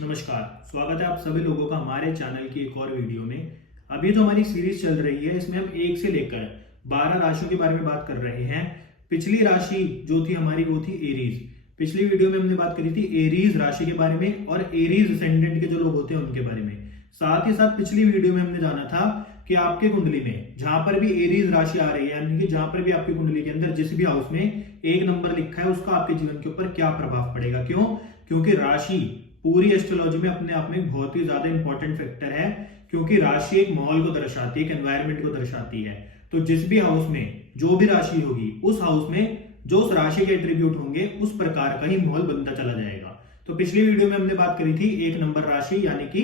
नमस्कार। स्वागत है आप सभी लोगों का हमारे चैनल की एक और वीडियो में। अभी जो हमारी सीरीज चल रही है इसमें हम 1 से लेकर 12 राशियों के बारे में बात कर रहे हैं। पिछली राशि जो थी हमारी वो थी एरीज। पिछली वीडियो में हमने बात करी थी एरीज राशि के बारे में और एरीज असेंडेंट के जो लोग होते हैं उनके बारे में। साथ ही साथ पिछली वीडियो में हमने जाना था कि आपके कुंडली में जहां पर भी एरीज राशि आ रही है, यानी कि जहां पर भी आपकी कुंडली के अंदर जिस भी हाउस में एक नंबर लिखा है उसका आपके जीवन के ऊपर क्या प्रभाव पड़ेगा। क्यों? क्योंकि राशि पूरी एस्ट्रोलॉजी में अपने आप में एक बहुत ही ज्यादा इंपॉर्टेंट फैक्टर है, क्योंकि राशि एक माहौल को दर्शाती है, एक एनवायरनमेंट को दर्शाती है। तो जिस भी हाउस में जो भी राशि होगी उस हाउस में जो उस राशि के एट्रीब्यूट होंगे उस प्रकार का ही माहौल बनता चला जाएगा। तो पिछली वीडियो में हमने बात करी थी 1 नंबर राशि यानी कि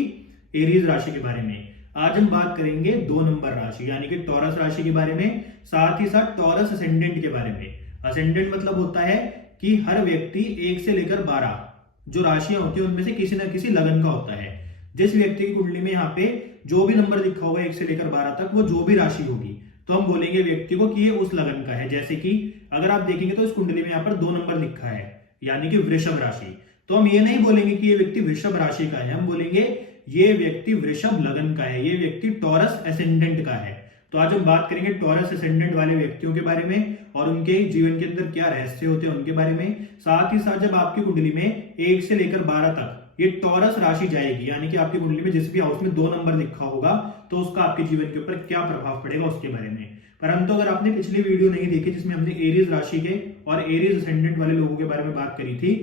एरीज राशि के बारे में। आज हम बात करेंगे 2 नंबर राशि यानी कि टॉरस राशि के बारे में, साथ ही साथ टॉरस असेंडेंट के बारे में। असेंडेंट मतलब होता है कि हर व्यक्ति 1 से लेकर 12 जो राशियां होती है उनमें से किसी ना किसी लगन का होता है। जिस व्यक्ति की कुंडली में यहाँ पे जो भी नंबर लिखा होगा 1 से लेकर 12 तक, वो जो भी राशि होगी तो हम बोलेंगे व्यक्ति को कि ये उस लगन का है। जैसे कि अगर आप देखेंगे तो इस कुंडली में यहाँ पर 2 नंबर लिखा है यानी कि वृषभ राशि, तो हम ये नहीं बोलेंगे कि ये व्यक्ति वृषभ राशि का है, हम बोलेंगे ये व्यक्ति वृषभ लगन का है, ये व्यक्ति टॉरस असेंडेंट का है। तो आज हम बात करेंगे टॉरस असेंडेंट वाले व्यक्तियों के बारे में और उनके जीवन के अंदर क्या रहस्य होते हैं उनके बारे में। साथ ही साथ जब आपकी कुंडली में 1 से लेकर 12 तक ये टॉरस राशि जाएगी, यानी कि आपकी कुंडली में जिस भी हाउस में 2 नंबर लिखा होगा तो उसका आपके जीवन के ऊपर क्या प्रभाव पड़ेगा उसके बारे में। परंतु अगर आपने पिछली वीडियो नहीं देखी जिसमें हमने एरीज राशि के और एरीज असेंडेंट वाले लोगों के बारे में बात करी थी,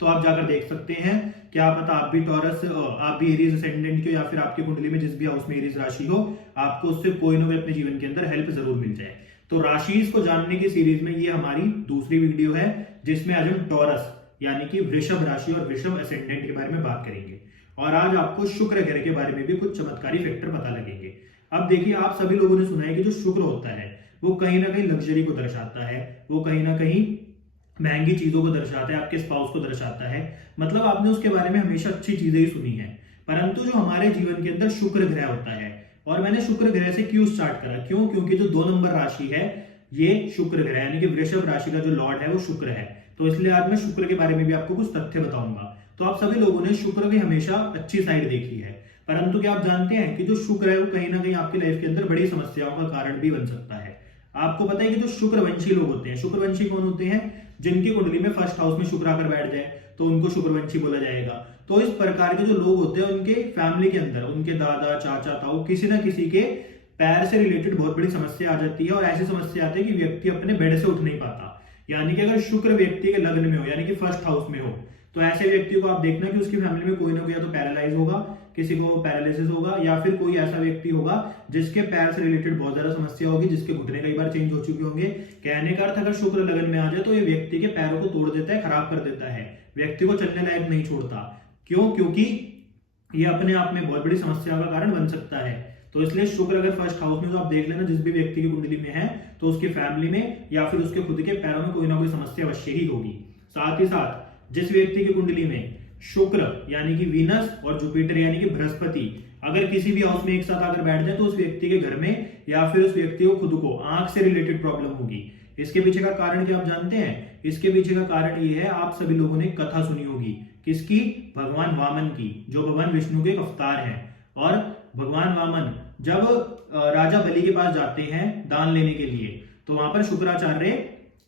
तो आप जाकर देख सकते हैं। क्या पता आप भी टॉरस, आप भी एरीज असेंडेंट के, या फिर आपकी कुंडली में जिस भी हाउस में एरीज राशि हो, आपको उससे कोई ना कोई अपने जीवन के अंदर हेल्प जरूर मिल जाए। तो राशि को जानने की सीरीज में ये हमारी दूसरी वीडियो है जिसमें आज हम टॉरस यानी कि वृषभ राशि और वृषभ असेंडेंट के बारे में बात करेंगे। और आज आपको शुक्र ग्रह के बारे में भी कुछ चमत्कारी फैक्टर पता लगेंगे। अब देखिए, आप सभी लोगों ने सुना है कि जो शुक्र होता है वो कहीं ना कहीं लग्जरी को दर्शाता है, वो कहीं ना कहीं महंगी चीजों को दर्शाता है, आपके स्पाउस को दर्शाता है। मतलब आपने उसके बारे में हमेशा अच्छी चीजें ही सुनी है। परंतु जो हमारे जीवन के अंदर शुक्र ग्रह होता है, और मैंने शुक्र ग्रह से क्यों स्टार्ट करा, क्यों? क्योंकि जो 2 नंबर राशि है ये शुक्र ग्रह यानी कि वृषभ राशि का जो लॉर्ड है वो शुक्र है। तो इसलिए आज मैं शुक्र के बारे में भी आपको कुछ तथ्य बताऊंगा। तो आप सभी लोगों ने शुक्र की हमेशा अच्छी साइड देखी है, परंतु क्या आप जानते हैं कि जो शुक्र है वो कहीं ना कहीं आपकी लाइफ के अंदर बड़ी समस्याओं का कारण भी बन सकता है। आपको पता है कि जो शुक्रवंशी लोग होते हैं, शुक्रवंशी कौन होते हैं? जिनकी कुंडली में फर्स्ट हाउस में शुक्र आकर बैठ जाए तो उनको शुक्रवंशी बोला जाएगा। तो इस प्रकार के जो लोग होते हैं उनके फैमिली के अंदर उनके दादा, चाचा, ताऊ, किसी ना किसी के पैर से रिलेटेड बहुत बड़ी समस्या आ जाती है। और ऐसी समस्या आती है कि व्यक्ति अपने बेड से उठ नहीं पाता। यानी कि अगर शुक्र व्यक्ति के लग्न में हो यानी कि फर्स्ट हाउस में हो, तो ऐसे व्यक्ति को आप देखना कि उसकी फैमिली में कोई ना कोई या तो पैरालाइज होगा, किसी को पैरालिसिस होगा, या फिर कोई ऐसा व्यक्ति होगा जिसके पैर से रिलेटेड बहुत ज्यादा समस्या होगी, जिसके घुटने कई बार चेंज हो चुके होंगे। कहने का अर्थ अगर शुक्र लगन में आ जाए तो ये व्यक्ति के पैरों को तोड़ देता है, खराब कर देता है, व्यक्ति को चलने लायक नहीं छोड़ता। क्यों? क्योंकि ये अपने आप में बहुत बड़ी समस्या का कारण बन सकता है। तो इसलिए शुक्र अगर फर्स्ट हाउस में, तो आप देख लेना जिस भी व्यक्ति की कुंडली में है तो उसकी फैमिली में या फिर उसके खुद के पैरों में कोई ना कोई समस्या अवश्य ही होगी। साथ ही साथ जिस व्यक्ति की कुंडली में शुक्र यानी कि वीनस और जुपिटर यानी कि बृहस्पति अगर किसी भी हाउस में एक साथ आकर बैठ जाए तो उस व्यक्ति के घर में या फिर उस व्यक्ति को खुद को आंख से रिलेटेड प्रॉब्लम होगी। इसके पीछे का कारण क्या आप जानते हैं? इसके पीछे का कारण ये है, आप सभी लोगों ने कथा सुनी होगी। किसकी? भगवान वामन की, जो भगवान विष्णु के एक अवतार हैं। और भगवान वामन जब राजा बलि के पास जाते हैं दान लेने के लिए, तो वहां पर शुक्राचार्य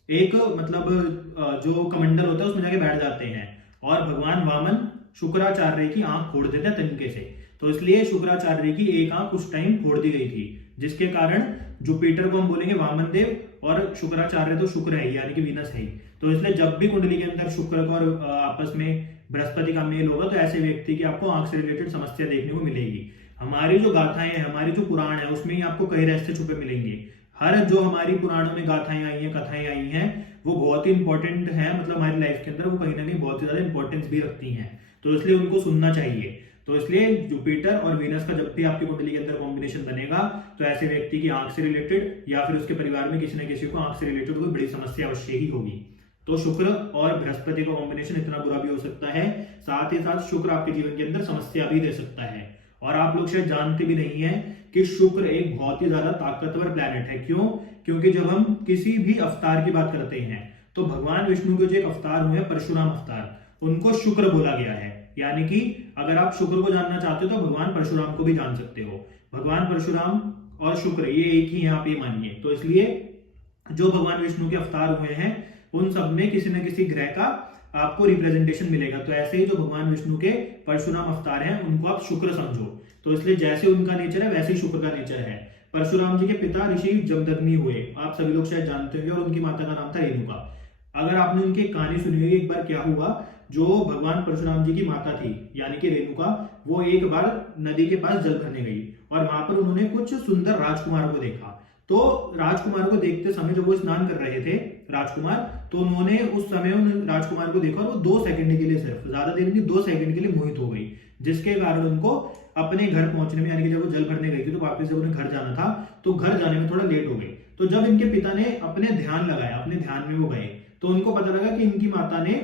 एक मतलब जो कमंडल होता है उसमें जाके बैठ जाते हैं और भगवान वामन शुक्राचार्य की आंख फोड़ देते हैं तरीके से। तो इसलिए शुक्राचार्य की एक आंख उस टाइम फोड़ दी गई थी, जिसके कारण जुपिटर को हम बोलेंगे वामन देव और शुक्राचार्य तो शुक्र है यानी कि वीनस है। तो इसलिए जब भी कुंडली के अंदर शुक्र का और आपस में बृहस्पति का मेल होगा तो ऐसे व्यक्ति की आपको आंख से रिलेटेड समस्या देखने को मिलेगी। हमारी जो गाथाएं हैं, हमारी जो पुराण है, उसमें ही आपको कई रहस्य छुपे मिलेंगे। हर जो हमारी पुराणों में गाथाएं आई हैं, कथाएं आई हैं, वो बहुत ही इंपॉर्टेंट है, मतलब हमारी लाइफ के अंदर वो कहीं ना कहीं बहुत ही ज्यादा इंपॉर्टेंस भी रखती हैं। तो इसलिए उनको सुनना चाहिए। तो इसलिए जुपिटर और वीनस का जब भी आपकी कुंडली के अंदर कॉम्बिनेशन बनेगा तो ऐसे व्यक्ति की आंख से रिलेटेड या फिर उसके परिवार में किसी न किसी को आंख से रिलेटेड कोई बड़ी समस्या अवश्य ही होगी। तो शुक्र और बृहस्पति का कॉम्बिनेशन इतना बुरा भी हो सकता है, साथ ही साथ शुक्र आपके जीवन के अंदर समस्या भी दे सकता है। और आप लोग शायद जानते भी नहीं है कि शुक्र एक बहुत ही ज्यादा ताकतवर प्लैनेट है। क्यों? क्योंकि जब हम किसी भी अवतार की बात करते हैं तो भगवान विष्णु के जो एक अवतार हुए परशुराम अवतार, उनको शुक्र बोला गया है। यानी कि अगर आप शुक्र को जानना चाहते हो तो भगवान परशुराम को भी जान सकते हो। भगवान परशुराम और शुक्र ये एक ही यहाँ पे मानिए। तो इसलिए जो भगवान विष्णु के अवतार हुए हैं उन सब में किसी न किसी ग्रह का आपको रिप्रेजेंटेशन मिलेगा। तो ऐसे ही जो भगवान विष्णु के परशुराम अवतार हैं उनको आप शुक्र समझो। तो इसलिए जैसे उनका नेचर है वैसे ही शुक्र का नेचर है। परशुराम जी के पिता ऋषि जमदग्नि हुए, आप सभी लोग शायद जानते होंगे, और उनकी माता का नाम था रेणुका। अगर आपने उनकी कहानी सुनी होगी, एक बार क्या हुआ, जो भगवान परशुराम जी की माता थी यानी कि रेणुका, वो एक बार नदी के पास जल भरने गई और वहां पर उन्होंने कुछ सुंदर राजकुमार को देखा। तो राजकुमार को देखते समय जब वो स्नान कर रहे थे राजकुमार, तो उन्होंने उस समय उन राजकुमार को देखा और वो 2 सेकंड के लिए, सिर्फ ज्यादा देर नहीं 2 सेकंड के लिए मोहित हो गई, जिसके कारण उनको अपने घर पहुंचने में, यानी कि जब वो जल भरने गई थी तो वापस जब उन्हें घर जाना था तो घर जाने में थोड़ा लेट हो गई। तो जब इनके पिता ने अपने ध्यान लगाया, अपने ध्यान में वो गए, तो उनको पता लगा कि इनकी माता ने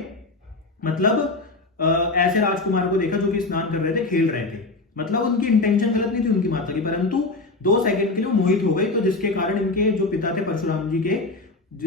मतलब ऐसे राजकुमार को देखा जो कि स्नान कर रहे थे, खेल रहे थे। मतलब उनकी इंटेंशन गलत नहीं थी उनकी माता की, परंतु 2 सेकंड के लिए मोहित हो गई। तो जिसके कारण इनके जो पिता थे परशुराम जी के,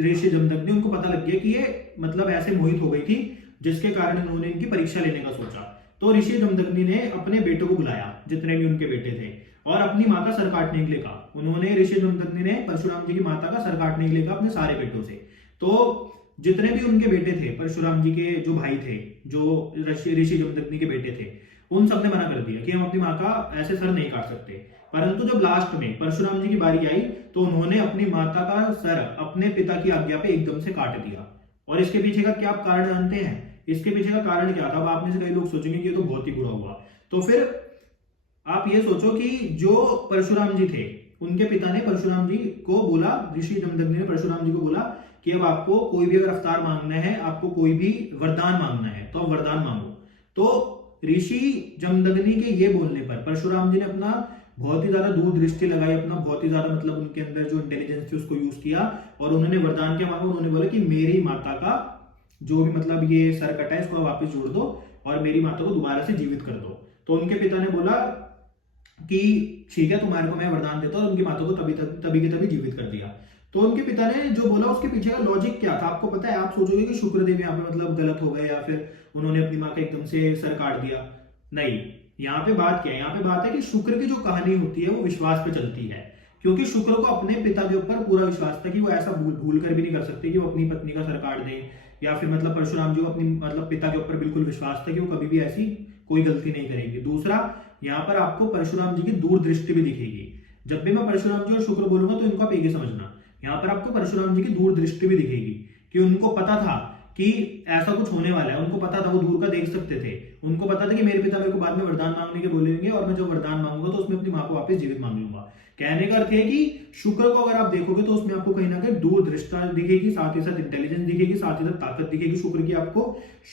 ऋषि जमदग्नि, उनको पता लग गया कि ये मतलब ऐसे मोहित हो गई थी, जिसके कारण उन्होंने इनकी परीक्षा लेने का सोचा। तो ऋषि जमदग्नि ने अपने बेटों को बुलाया, जितने भी उनके बेटे थे, और अपनी मां का सर काटने के लिए कहा। उन्होंने, ऋषि जमदग्नि ने परशुराम जी की माता का सर काटने के लिए कहा अपने सारे बेटों से। तो जितने भी उनके बेटे थे, परशुराम जी के जो भाई थे, जो ऋषि जमदग्नि के बेटे थे, उन सबने मना कर दिया कि हम अपनी माँ का ऐसे सर नहीं काट सकते। परंतु जब लास्ट में परशुराम जी की बारी आई तो उन्होंने अपनी माता का सर अपने पिता की आज्ञा पे एकदम से काट दिया। और इसके पीछे का क्या आप कारण जानते हैं? इसके पीछे का कारण क्या था? अब आप में से कई लोग सोचेंगे कि ये तो बहुत ही बुरा हुआ। तो फिर आप ये सोचो कि जो परशुराम जी थे, उनके पिता ने परशुराम जी को बोला, ऋषि जमदग्नि ने परशुराम जी को बोला कि अब आपको कोई भी अगर अवतार मांगना है, आपको कोई भी वरदान मांगना है तो आप वरदान मांगो। तो ऋषि जमदग्नि के ये बोलने पर परशुराम जी ने अपना बहुत ही ज्यादा दूरदृष्टि लगाई, अपना बहुत ही ज्यादा मतलब उनके अंदर जो इंटेलिजेंस थी उसको यूज किया, और उन्होंने वरदान क्या मांगा? उन्होंने बोला कि मेरी माता का जो भी मतलब ये सर कटा है इसको वापस जोड़ दो और मेरी माता को दोबारा से जीवित कर दो। तो उनके पिता ने बोला कि ठीक है, तुम्हारे को मैं वरदान देता हूं, और उनकी माता को तभी के तभी जीवित कर दिया। तो उनके पिता ने जो बोला उसके पीछे का लॉजिक क्या था आपको पता है? आप सोचोगे कि शुक्रदेव यहाँ पे मतलब गलत हो गए या फिर उन्होंने अपनी माँ का एकदम से सर काट दिया। नहीं, यहाँ पे बात क्या है? यहाँ पे बात है कि शुक्र की जो कहानी होती है वो विश्वास पे चलती है, क्योंकि शुक्र को अपने पिता के ऊपर पूरा विश्वास था कि वो ऐसा भूल कर भी नहीं कर सकते कि वो अपनी पत्नी का सर काट दें, या फिर मतलब परशुराम जी को अपनी मतलब पिता के ऊपर बिल्कुल विश्वास था कि वो कभी भी ऐसी कोई गलती नहीं करेंगे। दूसरा, यहाँ पर आपको परशुराम जी की दूरदृष्टि भी दिखेगी। जब भी मैं परशुराम जी और शुक्र बोलूंगा तो इनको आप एक ही समझना, यहाँ पर आपको परशुराम जी की दूरदृष्टि भी दिखेगी कि उनको पता था कि ऐसा कुछ होने वाला है। उनको पता था, वो दूर का देख सकते थे। उनको पता था कि मेरे पिता मेरे को बाद में वरदान मांगने के बोलेंगे और मैं जब वरदान मांगूंगा तो उसमें अपनी माँ को वापस जीवित मांग लूंगा। कहने का अर्थ है कि शुक्र को अगर आप देखोगे तो उसमें आपको कहीं ना कहीं दूरदृष्टता दिखेगी, साथ ही साथ इंटेलिजेंस दिखेगी, साथ ही साथ ताकत दिखेगी शुक्र की आपको।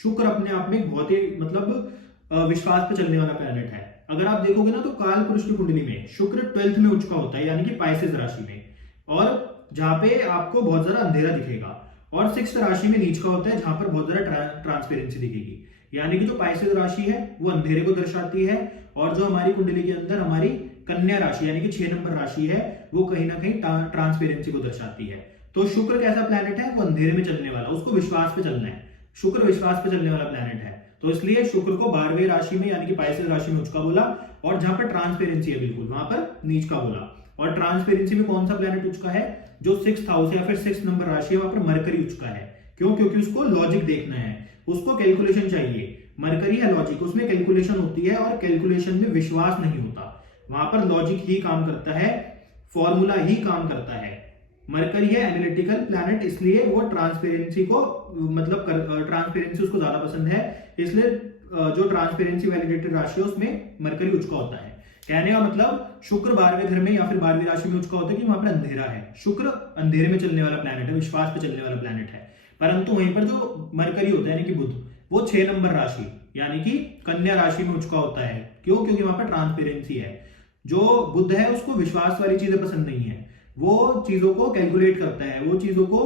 शुक्र अपने आप में बहुत ही मतलब विश्वास पे चलने वाला प्लैनेट है। अगर आप देखोगे ना तो काल पुरुष की कुंडली में शुक्र 12th में उच्च का होता है, यानी कि पाइसेस राशि में, और जहां पे आपको बहुत ज्यादा अंधेरा दिखेगा, और 6th राशि में नीच का होता है जहां पर बहुत ज्यादा ट्रांसपेरेंसी दिखेगी। यानी कि जो पाइसेस राशि है वो अंधेरे को दर्शाती है, और जो हमारी कुंडली के अंदर हमारी कन्या राशि यानी कि 6 नंबर राशि है वो कहीं ना कहीं ट्रांसपेरेंसी को दर्शाती है। तो शुक्र कैसा प्लैनेट है? वो अंधेरे में चलने वाला, उसको विश्वास पे चलना है। शुक्र विश्वास पे चलने वाला प्लैनेट है, तो इसलिए शुक्र को 12वीं राशि में यानी कि पाइसेस राशि में उच्च का बोला, और जहां पर ट्रांसपेरेंसी है बिल्कुल वहां पर नीच का बोला। और ट्रांसपेरेंसी में कौन सा प्लैनेट उच्च का है? जो 6th हाउस या फिर 6 नंबर राशि है वहां पर मरकरी उच्च का है। क्यों? क्योंकि उसको लॉजिक देखना है, उसको कैलकुलेशन चाहिए। मरकरी है लॉजिक, उसमें कैलकुलेशन होती है, और कैलकुलेशन में विश्वास नहीं होता, वहां पर लॉजिक ही काम करता है, फॉर्मूला ही काम करता है। मरकरी है एनालिटिकल प्लैनेट, इसलिए वो ट्रांसपेरेंसी को मतलब ट्रांसपेरेंसी उसको ज्यादा पसंद है, इसलिए जो ट्रांसपेरेंसी वैलिडेटेड राशि है उसमें मरकरी उच्च का होता है। कहने का मतलब शुक्र 12वें घर में या फिर 12वीं राशि में उच्च का होता है कि वहां पर अंधेरा है। शुक्र अंधेरे में चलने वाला प्लैनेट है, विश्वास पे चलने वाला प्लैनेट है। परंतु वहीं पर जो मरकरी होता है यानी कि बुध, वो 6 नंबर राशि यानी कि कन्या राशि में उच्च का होता है। क्यों? क्योंकि वहां पर ट्रांसपेरेंसी है। जो बुध है उसको विश्वास वाली चीजें पसंद नहीं है, वो चीजों को कैलकुलेट करता है, वो चीजों को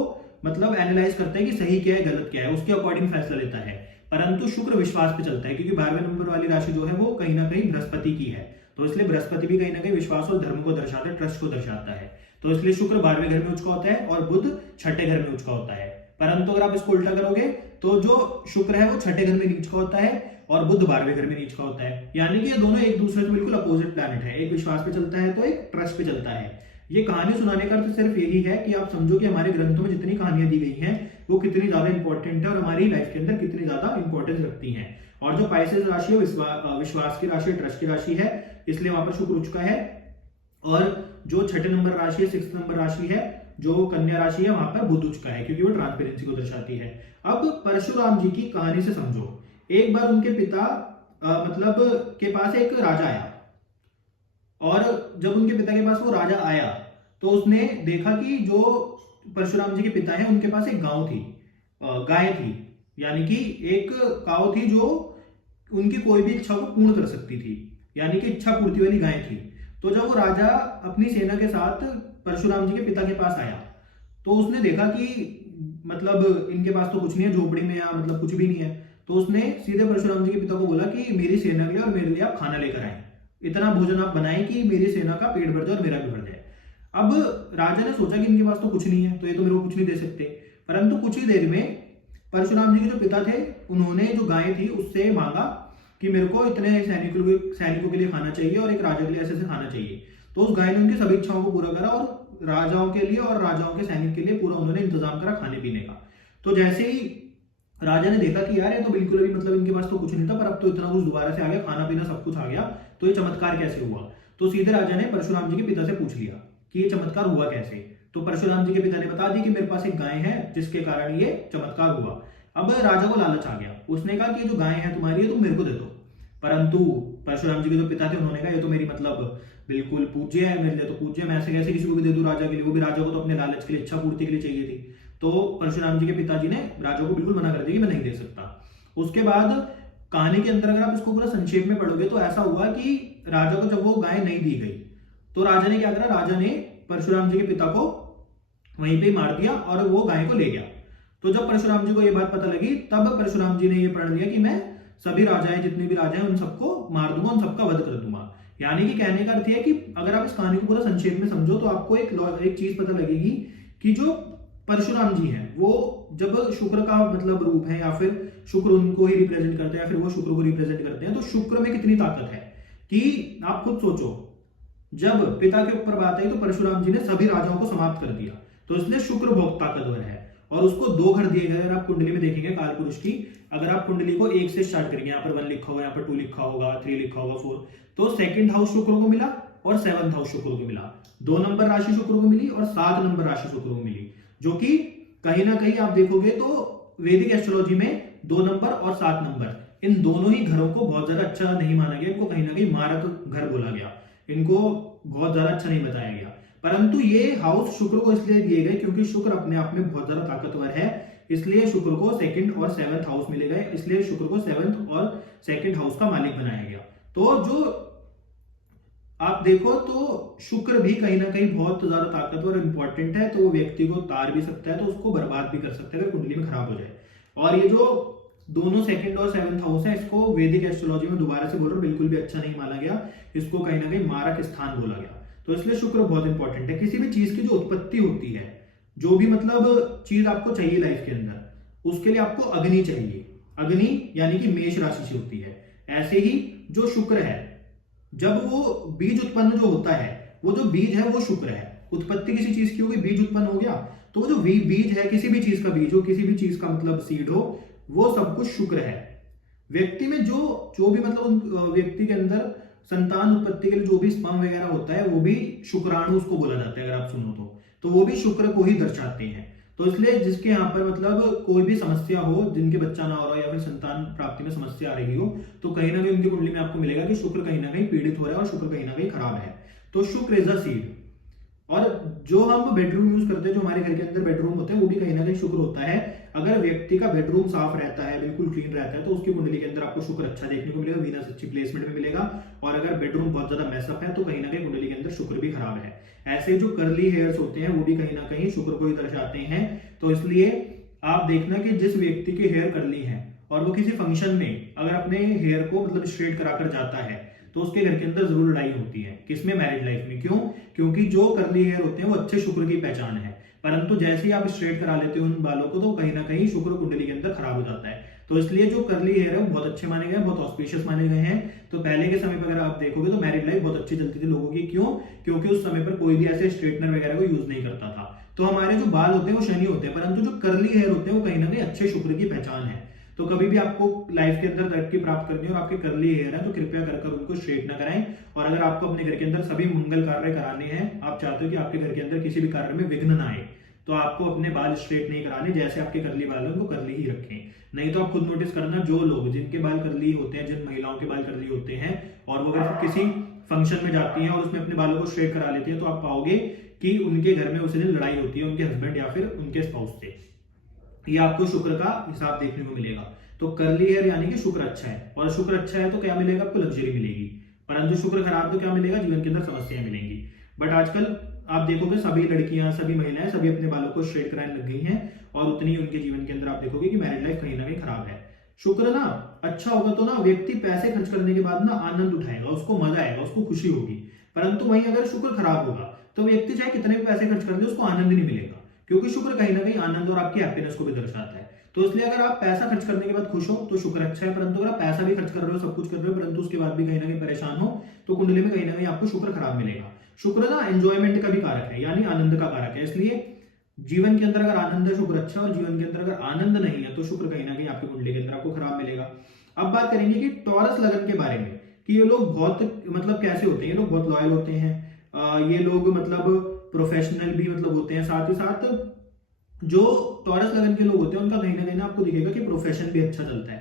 मतलब एनालाइज करता है कि सही क्या है गलत क्या है, उसके अकॉर्डिंग फैसला लेता है। परंतु शुक्र विश्वास पे चलता है, क्योंकि 12वें नंबर वाली राशि जो है वो कहीं ना कहीं बृहस्पति की है, तो इसलिए बृहस्पति भी कहीं ना कहीं विश्वास और धर्म को दर्शाता है, ट्रस्ट को दर्शाता है। तो इसलिए शुक्र 12वें घर में उच्च का होता है और बुध 6ठे घर में उच्च का होता है। परंतु अगर आप इसको उल्टा करोगे तो जो शुक्र है वो छठे घर में नीच का होता है और बुध 12वें घर में नीच का होता है। यानी कि ये दोनों एक दूसरे से बिल्कुल अपोजिट प्लैनेट है, एक विश्वास पे चलता है तो एक ट्रस्ट पे चलता है। ये कहानी सुनाने का अर्थ सिर्फ यही है कि आप समझो कि हमारे ग्रंथों में जितनी कहानियां दी गई हैं वो कितनी ज्यादा इंपॉर्टेंट है और हमारी लाइफ के अंदर कितनी ज्यादा इंपॉर्टेंस रखती हैं। और जो पाइसेस राशि है विश्वास की राशि, ट्रस्ट की राशि है, इसलिए वहां पर शुक्र उच्च का है। और जो छठे नंबर राशि है, 6th नंबर राशि है, जो कन्या राशि है, वहां पर बुध उच्च का है क्योंकि वो ट्रांसपेरेंसी को दर्शाती है। अब परशुराम जी की कहानी से समझो, एक बार उनके पिता मतलब के पास एक राजा आया, और जब उनके पिता के पास वो राजा आया तो उसने देखा कि जो परशुराम जी के पिता हैं उनके पास एक गाय थी, यानी कि एक काऊ थी जो उनकी कोई भी इच्छा को पूर्ण कर सकती थी, यानी कि इच्छा पूर्ति वाली गाय थी। तो जब वो राजा अपनी सेना के साथ परशुराम जी के पिता के पास आया तो उसने देखा कि मतलब इनके पास तो कुछ नहीं है, झोपड़ी में या मतलब कुछ भी नहीं है। तो उसने सीधे परशुराम जी के पिता को बोला कि मेरी सेना के लिए और मेरे लिए आप खाना लेकर आए, इतना भोजन आप बनाएं कि मेरी सेना का पेट भर जाए और मेरा भी भर जाए। अब राजा ने सोचा कि इनके पास तो कुछ नहीं है, तो ये तो मेरे को कुछ नहीं दे सकते। परंतु कुछ ही देर में परशुराम जी के जो पिता थे उन्होंने जो गाय थी उससे मांगा कि मेरे को इतने सैनिकों के लिए खाना चाहिए और एक राजा के लिए ऐसे खाना चाहिए। तो उस गाय ने उनकी सभी इच्छाओं को पूरा करा और राजाओं के लिए और राजाओं के सैनिक के लिए पूरा उन्होंने इंतजाम करा खाने पीने का। तो जैसे ही राजा ने देखा कि यार ये तो बिल्कुल भी मतलब इनके पास तो कुछ नहीं था, पर अब तो इतना कुछ दोबारा से आ गया, खाना पीना सब कुछ आ गया, तो ये चमत्कार कैसे हुआ। तो सीधे राजा ने परशुराम जी के पिता से पूछ लिया कि ये चमत्कार हुआ कैसे। तो परशुराम जी के पिता ने बता दी कि मेरे पास एक गाय है जिसके कारण ये चमत्कार हुआ। अब राजा को लालच आ गया, उसने कहा कि जो गाय है तुम्हारी है तुम मेरे को दे दो। परंतु परशुराम जी के जो पिता थे उन्होंने कहा ये तो मेरी मतलब बिल्कुल पूज्य है, मेरे लिए तो पूज्य, मैं ऐसे कैसे किसी को भी दे दूं राजा के लिए, वो भी राजा को तो अपने लालच के लिए, इच्छा पूर्ति के लिए चाहिए थी। तो परशुराम जी के पिताजी ने राजा को बिल्कुल मना कर दिया कि मैं नहीं दे सकता। उसके बाद कहानी के अंदर अगर आप इसको पूरा संक्षेप में पढ़ोगे तो ऐसा हुआ कि राजा को जब वो गाय नहीं दी गई तो राजा ने क्या करा, राजा ने परशुराम जी के पिता को वहीं पे मार दिया और वो गाय को ले गया। तो जब परशुराम जी को ये बात पता लगी तब परशुराम जी ने ये प्रण लिया कि मैं सभी राजाएं, जितने भी राजा हैं उन सबको मार दूंगा, उन सबका वध कर दूंगा। यानी कि कहने का अर्थ है कि अगर आप इस कहानी को पूरा संक्षेप में समझो तो आपको एक चीज पता लगेगी कि जो परशुराम जी हैं वो जब शुक्र का मतलब रूप है या फिर शुक्र उनको ही रिप्रेजेंट करते हैं या फिर वो शुक्र को रिप्रेजेंट करते हैं, तो शुक्र में कितनी ताकत है कि आप खुद सोचो। जब पिता के ऊपर बात आई तो परशुराम जी ने सभी राजाओं को समाप्त कर दिया, तो इसलिए शुक्र बहुत ताकतवर है। और उसको 2 घर दिए गए, अगर आप कुंडली में देखेंगे काल पुरुष की, अगर आप कुंडली को 1 से स्टार्ट करेंगे, यहाँ पर 1 लिखा होगा, यहाँ पर 2 लिखा होगा, 3 लिखा होगा, 4, तो 2nd हाउस शुक्र को मिला और 7th हाउस शुक्र को मिला। 2 नंबर राशि शुक्र को मिली और 7 नंबर राशि शुक्र को मिली, जो कि कहीं ना कहीं आप देखोगे तो वैदिक एस्ट्रोलॉजी में 2 नंबर और 7 नंबर इन दोनों ही घरों को बहुत ज्यादा अच्छा नहीं माना गया, इनको कहीं ना कहीं मारक घर बोला गया, इनको बहुत ज्यादा अच्छा नहीं बताया गया। परंतु ये हाउस शुक्र को इसलिए दिए गए क्योंकि शुक्र अपने आप में बहुत ज्यादा ताकतवर है, इसलिए शुक्र को 2nd और 7th हाउस मिले गए, इसलिए शुक्र को 7th और 2nd हाउस का मालिक बनाया गया। तो जो आप देखो तो शुक्र भी कहीं ना कहीं बहुत ज्यादा ताकतवर इंपॉर्टेंट है, तो वो व्यक्ति को तार भी सकता है, तो उसको बर्बाद भी कर सकता है अगर कुंडली में खराब हो जाए। और ये जो दोनों 2nd और 7th हाउस है, इसको वैदिक एस्ट्रोलॉजी में दोबारा से बोल रहा हूं बिल्कुल भी अच्छा नहीं माना गया, इसको कहीं ना कहीं मारक स्थान बोला गया। तो इसलिए शुक्र बहुत इंपॉर्टेंट है। किसी भी चीज की जो उत्पत्ति होती है, जो भी मतलब चीज आपको चाहिए लाइफ के अंदर, उसके लिए आपको अग्नि चाहिए। अग्नि यानी कि मेष राशि से होती है। ऐसे ही जो शुक्र है, जब वो बीज उत्पन्न जो होता है, वो जो बीज है वो शुक्र है। उत्पत्ति किसी चीज की हो गई, बीज उत्पन्न हो गया, तो वो जो बीज है, किसी भी चीज का बीज हो, किसी भी चीज का मतलब सीड हो, वो सब कुछ शुक्र है। व्यक्ति में जो भी मतलब व्यक्ति के अंदर संतान उत्पत्ति के लिए जो भी स्पर्म वगैरह होता है, वो भी शुक्राणु उसको बोला जाता है। अगर आप सुनो तो वो भी शुक्र को ही दर्शाते हैं। तो इसलिए जिसके यहाँ पर मतलब कोई भी समस्या हो, जिनके बच्चा ना हो रहा हो या फिर संतान प्राप्ति में समस्या आ रही हो, तो कहीं ना कहीं उनकी कुंडली में आपको मिलेगा कि शुक्र कहीं ना कहीं पीड़ित हो रहा है और शुक्र कहीं ना कहीं खराब है। तो शुक्र इज अ सीड। और जो हम बेडरूम यूज करते हैं, जो हमारे घर के अंदर बेडरूम होते हैं, वो भी कहीं ना कहीं शुक्र होता है। अगर व्यक्ति का बेडरूम साफ रहता है, बिल्कुल क्लीन रहता है, तो उसकी कुंडली के अंदर आपको शुक्र अच्छा देखने को मिलेगा, वीनस अच्छी प्लेसमेंट में मिलेगा। और अगर बेडरूम बहुत ज्यादा मैसअप है तो कहीं ना कहीं कुंडली के अंदर शुक्र भी खराब है। ऐसे जो कर्ली हेयर्स होते हैं वो भी कहीं ना कहीं शुक्र को ही दर्शाते हैं। तो इसलिए आप देखना कि जिस व्यक्ति के हेयर कर्ली है और वो किसी फंक्शन में अगर अपने हेयर को मतलब स्ट्रेट कराकर जाता है, तो उसके घर के अंदर जरूर लड़ाई होती है। किसमें? मैरिज लाइफ में। क्यों? क्योंकि जो कर्ली हेयर होते हैं वो अच्छे शुक्र की पहचान है। परंतु जैसे ही आप स्ट्रेट करा लेते हो उन बालों को तो कहीं ना कहीं शुक्र कुंडली के अंदर खराब हो जाता है। तो इसलिए जो कर्ली हेयर है वो बहुत अच्छे माने गए, बहुत ऑस्पिशियस माने गए हैं। तो पहले के समय पर अगर आप देखोगे तो मैरिड लाइफ बहुत अच्छी चलती थी लोगों की। क्यों? क्योंकि उस समय पर कोई भी ऐसे स्ट्रेटनर वगैरह को यूज नहीं करता था। तो हमारे जो बाल होते हैं वो शनि होते हैं, परंतु जो कर्ली हेयर होते हैं वो कहीं ना कहीं अच्छे शुक्र की पहचान है। तो कभी भी आपको लाइफ के अंदर तरक्की प्राप्त करनी है और आपके कर्ली हेयर है तो कृपया कर उनको स्ट्रेट ना कराएं। और अगर आपको अपने घर के अंदर सभी मंगल कार्य कराने हैं, आप चाहते हो कि आपके घर के अंदर किसी भी कार्य में विघ्न ना आए, तो आपको अपने बाल स्ट्रेट नहीं कराने, जैसे आपके कर्ली बाल हैं उनको कर्ली ही रखें। नहीं तो आप खुद नोटिस करना, जो लोग जिनके बाल कर्ली होते हैं, जिन महिलाओं के बाल कर्ली होते हैं और वो अगर किसी फंक्शन में जाती हैं और उसमें अपने बालों को स्ट्रेट करा लेती हैं तो आप पाओगे कि उनके घर में उस दिन लड़ाई होती है उनके हस्बैंड या फिर उनके स्पाउस से। ये आपको शुक्र का हिसाब देखने को मिलेगा। तो कर्ली हेयर यानी कि शुक्र अच्छा है, और शुक्र अच्छा है तो क्या मिलेगा? आपको लग्जरी मिलेगी। परंतु शुक्र खराब तो क्या मिलेगा? जीवन के अंदर समस्याएं मिलेंगी। बट आजकल आप देखोगे सभी लड़कियां, सभी महिलाएं, सभी अपने बालों को स्ट्रेट कराने लग गई हैं और उतनी उनके जीवन के अंदर आप देखोगे कि मैरिड लाइफ कहीं ना कहीं खराब है। शुक्र ना अच्छा होगा तो ना व्यक्ति पैसे खर्च करने के बाद ना आनंद उठाएगा, उसको मजा आएगा, उसको खुशी होगी। परंतु वहीं अगर शुक्र खराब होगा तो व्यक्ति चाहे कितने भी पैसे खर्च कर दे उसको आनंद नहीं मिलेगा, क्योंकि शुक्र कहीं ना कहीं आनंद और आपकी हैप्पीनेस को भी दर्शाता है। तो इसलिए अगर आप पैसा खर्च करने के बाद खुश हो तो शुक्र अच्छा है, परंतु अगर आप पैसा भी खर्च कर रहे हो, सब कुछ कर रहे हो, परंतु उसके बाद भी कहीं ना कहीं परेशान हो तो कुंडली में कहीं ना कहीं आपको शुक्र खराब मिलेगा। शुक्र ना एंजॉयमेंट का भी कारक है, यानी आनंद का कारक है। इसलिए जीवन के अंदर अगर आनंद है शुक्र अच्छा, और जीवन के अंदर अगर आनंद नहीं है तो शुक्र कहीं ना कहीं आपकी कुंडली के अंदर आपको खराब मिलेगा। अब बात करेंगे कि टॉरस लगन के बारे में, कि ये लोग बहुत मतलब कैसे होते हैं। ये लोग बहुत लॉयल होते हैं, ये लोग मतलब प्रोफेशनल भी मतलब होते हैं। साथ ही साथ जो टॉरस लगन के लोग होते हैं उनका कहीं ना कहीं आपको दिखेगा कि प्रोफेशन भी अच्छा चलता है।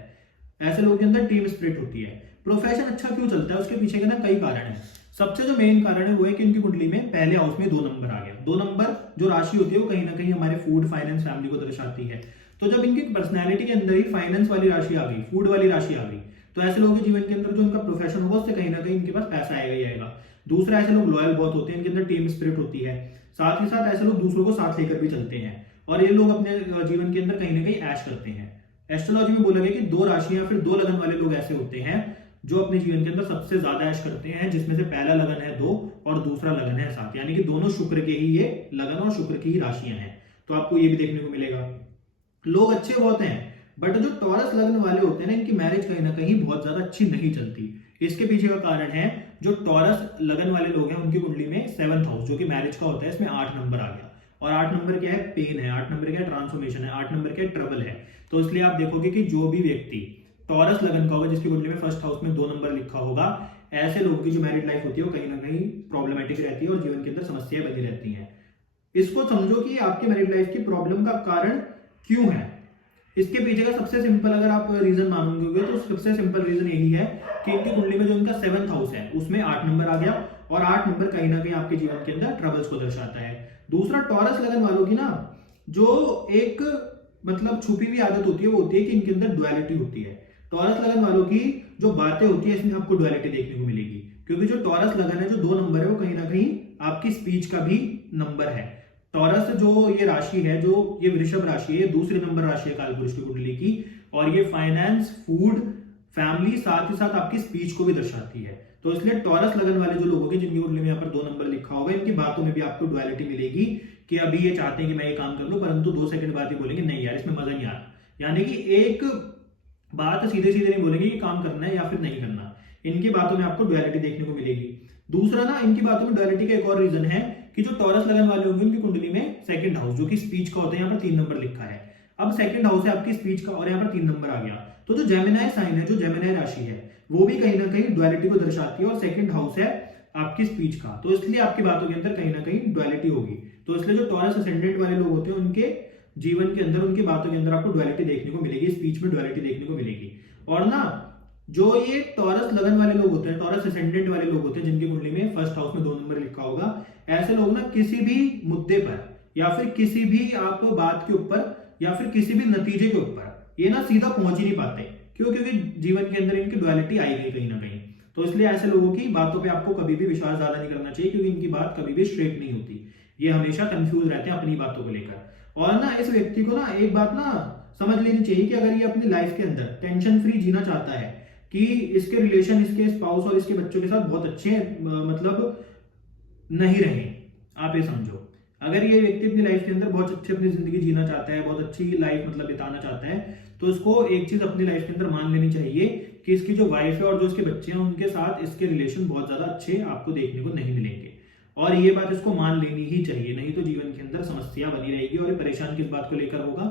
ऐसे लोगों के अंदर टीम स्पिरिट होती है। प्रोफेशन अच्छा क्यों चलता है? उसके पीछे के ना कई कारण है। सबसे जो मेन कारण है वो है कि उनकी कुंडली में पहले हाउस में 2 नंबर आ गया। 2 नंबर जो राशि होती है वो कहीं ना कहीं हमारे फूड, फाइनेंस, फैमिली को दर्शाती है। तो जब इनकी पर्सनैलिटी के अंदर ही फाइनेंस वाली राशि आ गई, फूड वाली राशि आ गई, तो ऐसे लोगों के जीवन के अंदर जो उनका प्रोफेशन होगा उससे कहीं ना कहीं इनके पास पैसा आएगा ही आएगा। दूसरा, ऐसे लोग लॉयल बहुत होते हैं, इनके अंदर टीम स्पिरिट होती है। साथ ही साथ ऐसे लोग दूसरों को साथ लेकर भी चलते हैं और ये लोग अपने जीवन के अंदर कहीं ना कहीं ऐश करते हैं। एस्ट्रोलॉजी में बोला गया कि 2 राशियां फिर 2 लगन वाले लोग ऐसे होते हैं जो अपने जीवन के अंदर सबसे ज्यादा ऐश करते हैं, जिसमें से पहला लगन है 2 और दूसरा लगन है 7, यानी कि दोनों शुक्र के ही ये लगन और शुक्र की ही राशियां हैं। तो आपको ये भी देखने को मिलेगा। लोग अच्छे बहुत हैं, बट जो टॉरस लगन वाले होते हैं ना, इनकी मैरिज कहीं ना कहीं बहुत ज्यादा अच्छी नहीं चलती। इसके पीछे का कारण है जो टॉरस लगन वाले लोग हैं उनकी कुंडली में 7th हाउस जो कि मैरिज का होता है, इसमें 8 नंबर आ गया। और 8 नंबर क्या है? पेन है। 8 नंबर क्या है? ट्रांसफॉर्मेशन है। 8 नंबर क्या है? ट्रबल है। तो इसलिए आप देखोगे कि जो भी व्यक्ति टॉरस लगन का होगा, जिसकी कुंडली में फर्स्ट हाउस में 2 नंबर लिखा होगा, ऐसे लोगों की जो मैरिड लाइफ होती है वो कहीं ना कहीं प्रॉब्लमेटिक रहती है और जीवन के अंदर समस्याएं बनी रहती हैं। इसको समझो कि आपकी मैरिड लाइफ की प्रॉब्लम का कारण क्यों है। इसके पीछे का सबसे सिंपल अगर आप रीजन मानोगे तो सबसे सिंपल रीजन यही है कि इनकी कुंडली में जो इनका 7th हाउस है उसमें 8 नंबर आ गया, और 8 नंबर कहीं ना कहीं आपके जीवन के अंदर ट्रबल्स को दर्शाता है। दूसरा, टॉरस लगन वालों की ना जो एक मतलब छुपी हुई आदत होती है वो होती है कि इनके अंदर डुअलिटी होती है। टॉरस लगन वालों की जो बातें होती है इसमें आपको डुअलिटी देखने को मिलेगी, क्योंकि जो टॉरस लगन है जो 2 नंबर है वो कहीं ना कहीं आपकी स्पीच का भी नंबर है। टॉरस जो ये राशि है, जो ये वृषभ राशि है, दूसरे नंबर राशि है कालपुरुष की कुंडली की, और ये फाइनेंस, फूड, फैमिली, साथ ही साथ आपकी स्पीच को भी दर्शाती है। तो इसलिए टॉरस लगन वाले जो लोग होंगे जिनकी कुंडली में यहाँ पर 2 नंबर लिखा होगा, इनकी बातों में भी आपको डुअलिटी मिलेगी कि अभी ये चाहते हैं कि मैं ये काम कर लूं, परंतु 2 सेकंड बाद ही बोलेंगे नहीं यार इसमें मजा नहीं आ रहा। यानी कि एक बात सीधे सीधे नहीं बोलेंगे कि काम करना है या फिर नहीं करना। इनकी बातों में आपको डुअलिटी देखने को मिलेगी। दूसरा ना, इनकी बातों में डुअलिटी का एक और रीजन है कि जो टॉरस लगन वाले होंगे उनकी कुंडली में 2nd हाउस जो कि स्पीच का होता है, यहाँ पर 3 नंबर लिखा है। अब 2nd हाउस है आपकी स्पीच का और यहाँ पर 3 नंबर आ गया, तो जो जेमिनाई साइन है, जो जेमिनाई राशि है, वो भी कहीं ना कहीं डुअलिटी को दर्शाती है और 2nd हाउस है आपकी स्पीच का। तो इसलिए आपकी बातों के अंदर कहीं ना कहीं डुअलिटी होगी। तो इसलिए जो टॉरस असेंडेंट वाले लोग होते हैं उनके जीवन के अंदर, उनकी बातों के अंदर आपको डुअलिटी देखने को मिलेगी, स्पीच में डुअलिटी देखने को मिलेगी। और ना जो ये टॉरस लगन वाले लोग होते हैं, टॉरस असेंडेंट वाले लोग होते हैं जिनकी कुंडली में फर्स्ट हाउस में 2 नंबर लिखा होगा, ऐसे लोग ना किसी भी मुद्दे पर या फिर किसी भी आप बात के ऊपर या फिर किसी भी नतीजे के ऊपर ये ना सीधा पहुंच ही नहीं पाते। क्यों? क्योंकि जीवन के अंदर इनकी डुअलिटी आई गई कहीं ना कहीं। तो इसलिए ऐसे लोगों की बातों पे आपको कभी भी विश्वास ज्यादा नहीं करना चाहिए, क्योंकि इनकी बात कभी भी स्ट्रेट नहीं होती। ये हमेशा कंफ्यूज रहते हैं अपनी बातों को लेकर। और ना इस व्यक्ति को ना एक बात ना समझ लेनी चाहिए कि अगर ये अपनी लाइफ के अंदर टेंशन फ्री जीना चाहता है, कि इसके रिलेशन इसके स्पाउस और इसके बच्चों के साथ बहुत अच्छे मतलब नहीं रहे, आप ये समझो। अगर ये व्यक्ति अपनी लाइफ के अंदर बहुत अच्छी अपनी जिंदगी जीना चाहता है, बहुत अच्छी लाइफ मतलब बिताना चाहता है, तो इसको एक चीज अपनी लाइफ के अंदर मान लेनी चाहिए कि इसकी जो वाइफ है और जो इसके बच्चे हैं उनके साथ इसके रिलेशन बहुत ज्यादा अच्छे आपको देखने को नहीं मिलेंगे। और ये बात इसको मान लेनी ही चाहिए, नहीं तो जीवन के अंदर समस्या बनी रहेगी। और ये परेशान किस बात को लेकर होगा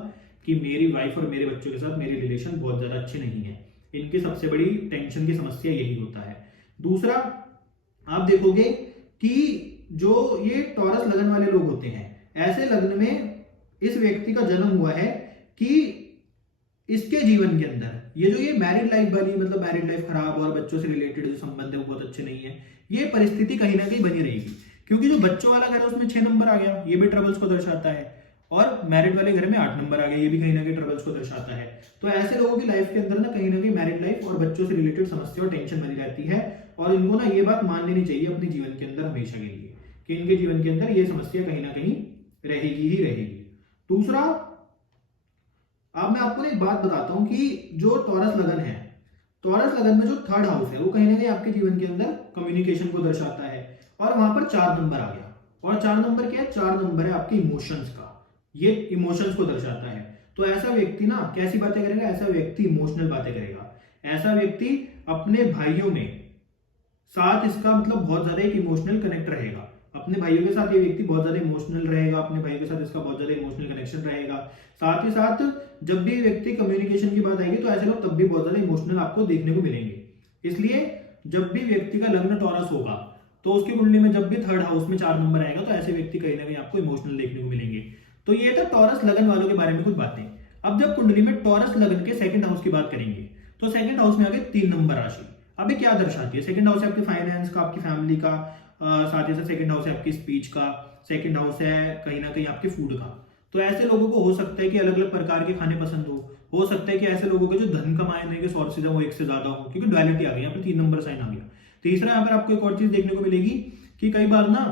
कि मेरी वाइफ और मेरे बच्चों के साथ मेरे रिलेशन बहुत ज्यादा अच्छे नहीं है। इनकी सबसे बड़ी टेंशन की समस्या यही होता है। दूसरा, आप देखोगे कि जो ये टॉरस लगन वाले लोग होते हैं, ऐसे लग्न में इस व्यक्ति का जन्म हुआ है कि इसके जीवन के अंदर ये जो ये मैरिड लाइफ वाली मतलब मैरिड लाइफ खराब और बच्चों से रिलेटेड जो संबंध है वो बहुत अच्छे नहीं है, ये परिस्थिति कहीं ना कहीं बनी रहेगी। क्योंकि जो बच्चों वाला घर है उसमें 6 नंबर आ गया, ये भी ट्रबल्स को दर्शाता है, और मैरिड वाले घर में 8 नंबर आ गया, ये भी कहीं ना कहीं ट्रबल्स को दर्शाता है। तो ऐसे लोगों की लाइफ के अंदर ना कहीं मैरिड लाइफ और बच्चों से रिलेटेड समस्या और टेंशन बनी रहती है। और इनको ना ये बात मान लेनी चाहिए अपने जीवन के अंदर हमेशा के लिए कि इनके जीवन के अंदर ये समस्या कहीं ना कहीं रहेगी ही रहेगी। दूसरा, अब मैं आपको एक बात बताता हूं कि जो टॉरस लगन है, टॉरस लगन में जो थर्ड हाउस है वो कहीं ना कहीं आपके जीवन के अंदर कम्युनिकेशन को दर्शाता है, और वहां पर 4 नंबर आ गया। और 4 नंबर क्या है? 4 नंबर है आपके इमोशंस का, ये इमोशंस को दर्शाता है। तो ऐसा व्यक्ति ना कैसी बातें करेगा? ऐसा व्यक्ति इमोशनल बातें करेगा। ऐसा व्यक्ति अपने भाइयों में साथ इसका मतलब बहुत ज्यादा एक इमोशनल कनेक्ट रहेगा। अपने भाइयों के साथ ये व्यक्ति बहुत ज्यादा इमोशनल रहेगा, अपने भाइयों के साथ इसका बहुत ज्यादा इमोशनल कनेक्शन रहेगा। साथ ही साथ जब भी व्यक्ति कम्युनिकेशन की बात आएगी तो ऐसे लोग तब भी बहुत ज्यादा इमोशनल आपको देखने को मिलेंगे। इसलिए जब भी व्यक्ति का लग्न टॉरस होगा तो उसकी कुंडली में जब भी थर्ड हाउस में 4 नंबर आएगा तो ऐसे व्यक्ति कहीं ना कहीं आपको इमोशनल देखने को मिलेंगे। तो ये था टॉरस लगन वालों के बारे में कुछ बातें। अब जब कुंडली में टॉरस लगन के सेकंड हाउस की बात करेंगे तो सेकंड हाउस में आ गए 3 नंबर राशि। अभी क्या दर्शाती है? सेकंड हाउस है आपके फाइनेंस का, आपकी फैमिली का, साथ ही साथ सेकंड हाउस है आपकी स्पीच का, सेकंड हाउस है कहीं ना कहीं आपके फूड का। तो ऐसे लोगों को हो सकता है कि अलग अलग प्रकार के खाने पसंद हो सकता है कि ऐसे लोगों के जो धन कमाने के सोर्सेज है वो एक से ज्यादा हो, क्योंकि डुअलिटी आ गई, यहाँ पे 3 नंबर साइन आ गया। तीसरा, यहाँ पर आपको एक और चीज देखने को मिलेगी कि कई बार ना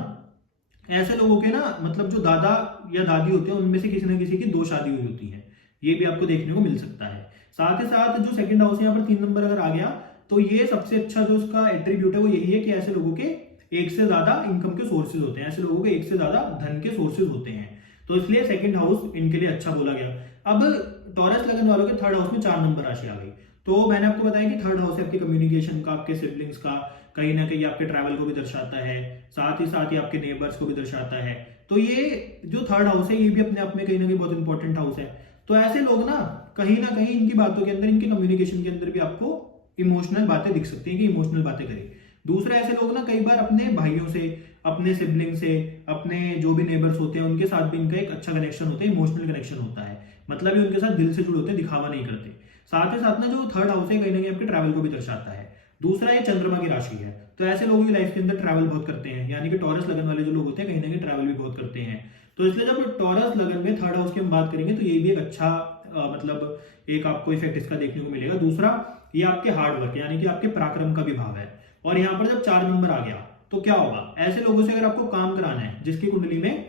ऐसे लोगों के ना मतलब जो दादा या दादी होते हैं उनमें से किसी ना किसी की 2 शादी हुई होती है, ये भी आपको देखने को मिल सकता है। साथ ही साथ जो सेकंड हाउस है यहाँ पर 3 नंबर अगर आ गया तो ये सबसे अच्छा जो उसका एट्रीब्यूट है वो यही है कि ऐसे लोगों के एक से ज्यादा इनकम के सोर्सेज होते हैं, ऐसे लोगों के एक से ज्यादा धन के सोर्सेज होते हैं। तो इसलिए सेकंड हाउस इनके लिए अच्छा बोला गया। अब टॉरस लगन वालों के थर्ड हाउस में 4 नंबर राशि आ गई। तो मैंने आपको बताया कि थर्ड हाउस है आपके कम्युनिकेशन का, आपके सिबलिंग्स का, कहीं ना कहीं आपके ट्रैवल को भी दर्शाता है, साथ ही आपके नेबर्स को भी दर्शाता है। तो ये जो थर्ड हाउस है ये भी अपने आप में कहीं ना कहीं बहुत इंपॉर्टेंट हाउस है। तो ऐसे लोग ना कहीं इनकी बातों के अंदर, इनके कम्युनिकेशन के अंदर भी आपको इमोशनल बातें दिख सकती हैं कि इमोशनल बातें करें। दूसरा, ऐसे लोग ना कई बार अपने भाइयों से, अपने सिबलिंग से, अपने जो भी नेबर्स होते हैं उनके साथ भी इनका एक अच्छा कनेक्शन होता है, इमोशनल कनेक्शन होता है, मतलब ये उनके साथ दिल से जुड़े होते हैं, दिखावा नहीं करते। साथ ही साथ ना जो थर्ड हाउस है कहीं ना कहीं आपके ट्रैवल को भी दर्शाता है। दूसरा, ये चंद्रमा की राशि है, तो ऐसे लोगों की लाइफ के अंदर ट्रैवल बहुत करते हैं, यानी कि टॉरस लगन वाले जो लोग होते हैं कहीं ना कहीं ट्रैवल भी बहुत करते हैं। तो इसलिए जब टॉरस लगन में थर्ड हाउस की हम बात करेंगे तो ये भी एक अच्छा मतलब एक आपको इफेक्ट इसका देखने को मिलेगा। दूसरा, ये आपके हार्ड वर्क यानी कि आपके पराक्रम का भी भाव है। और यहाँ पर जब 4 नंबर आ गया तो क्या होगा? ऐसे लोगों से अगर आपको काम कराना है जिसकी कुंडली में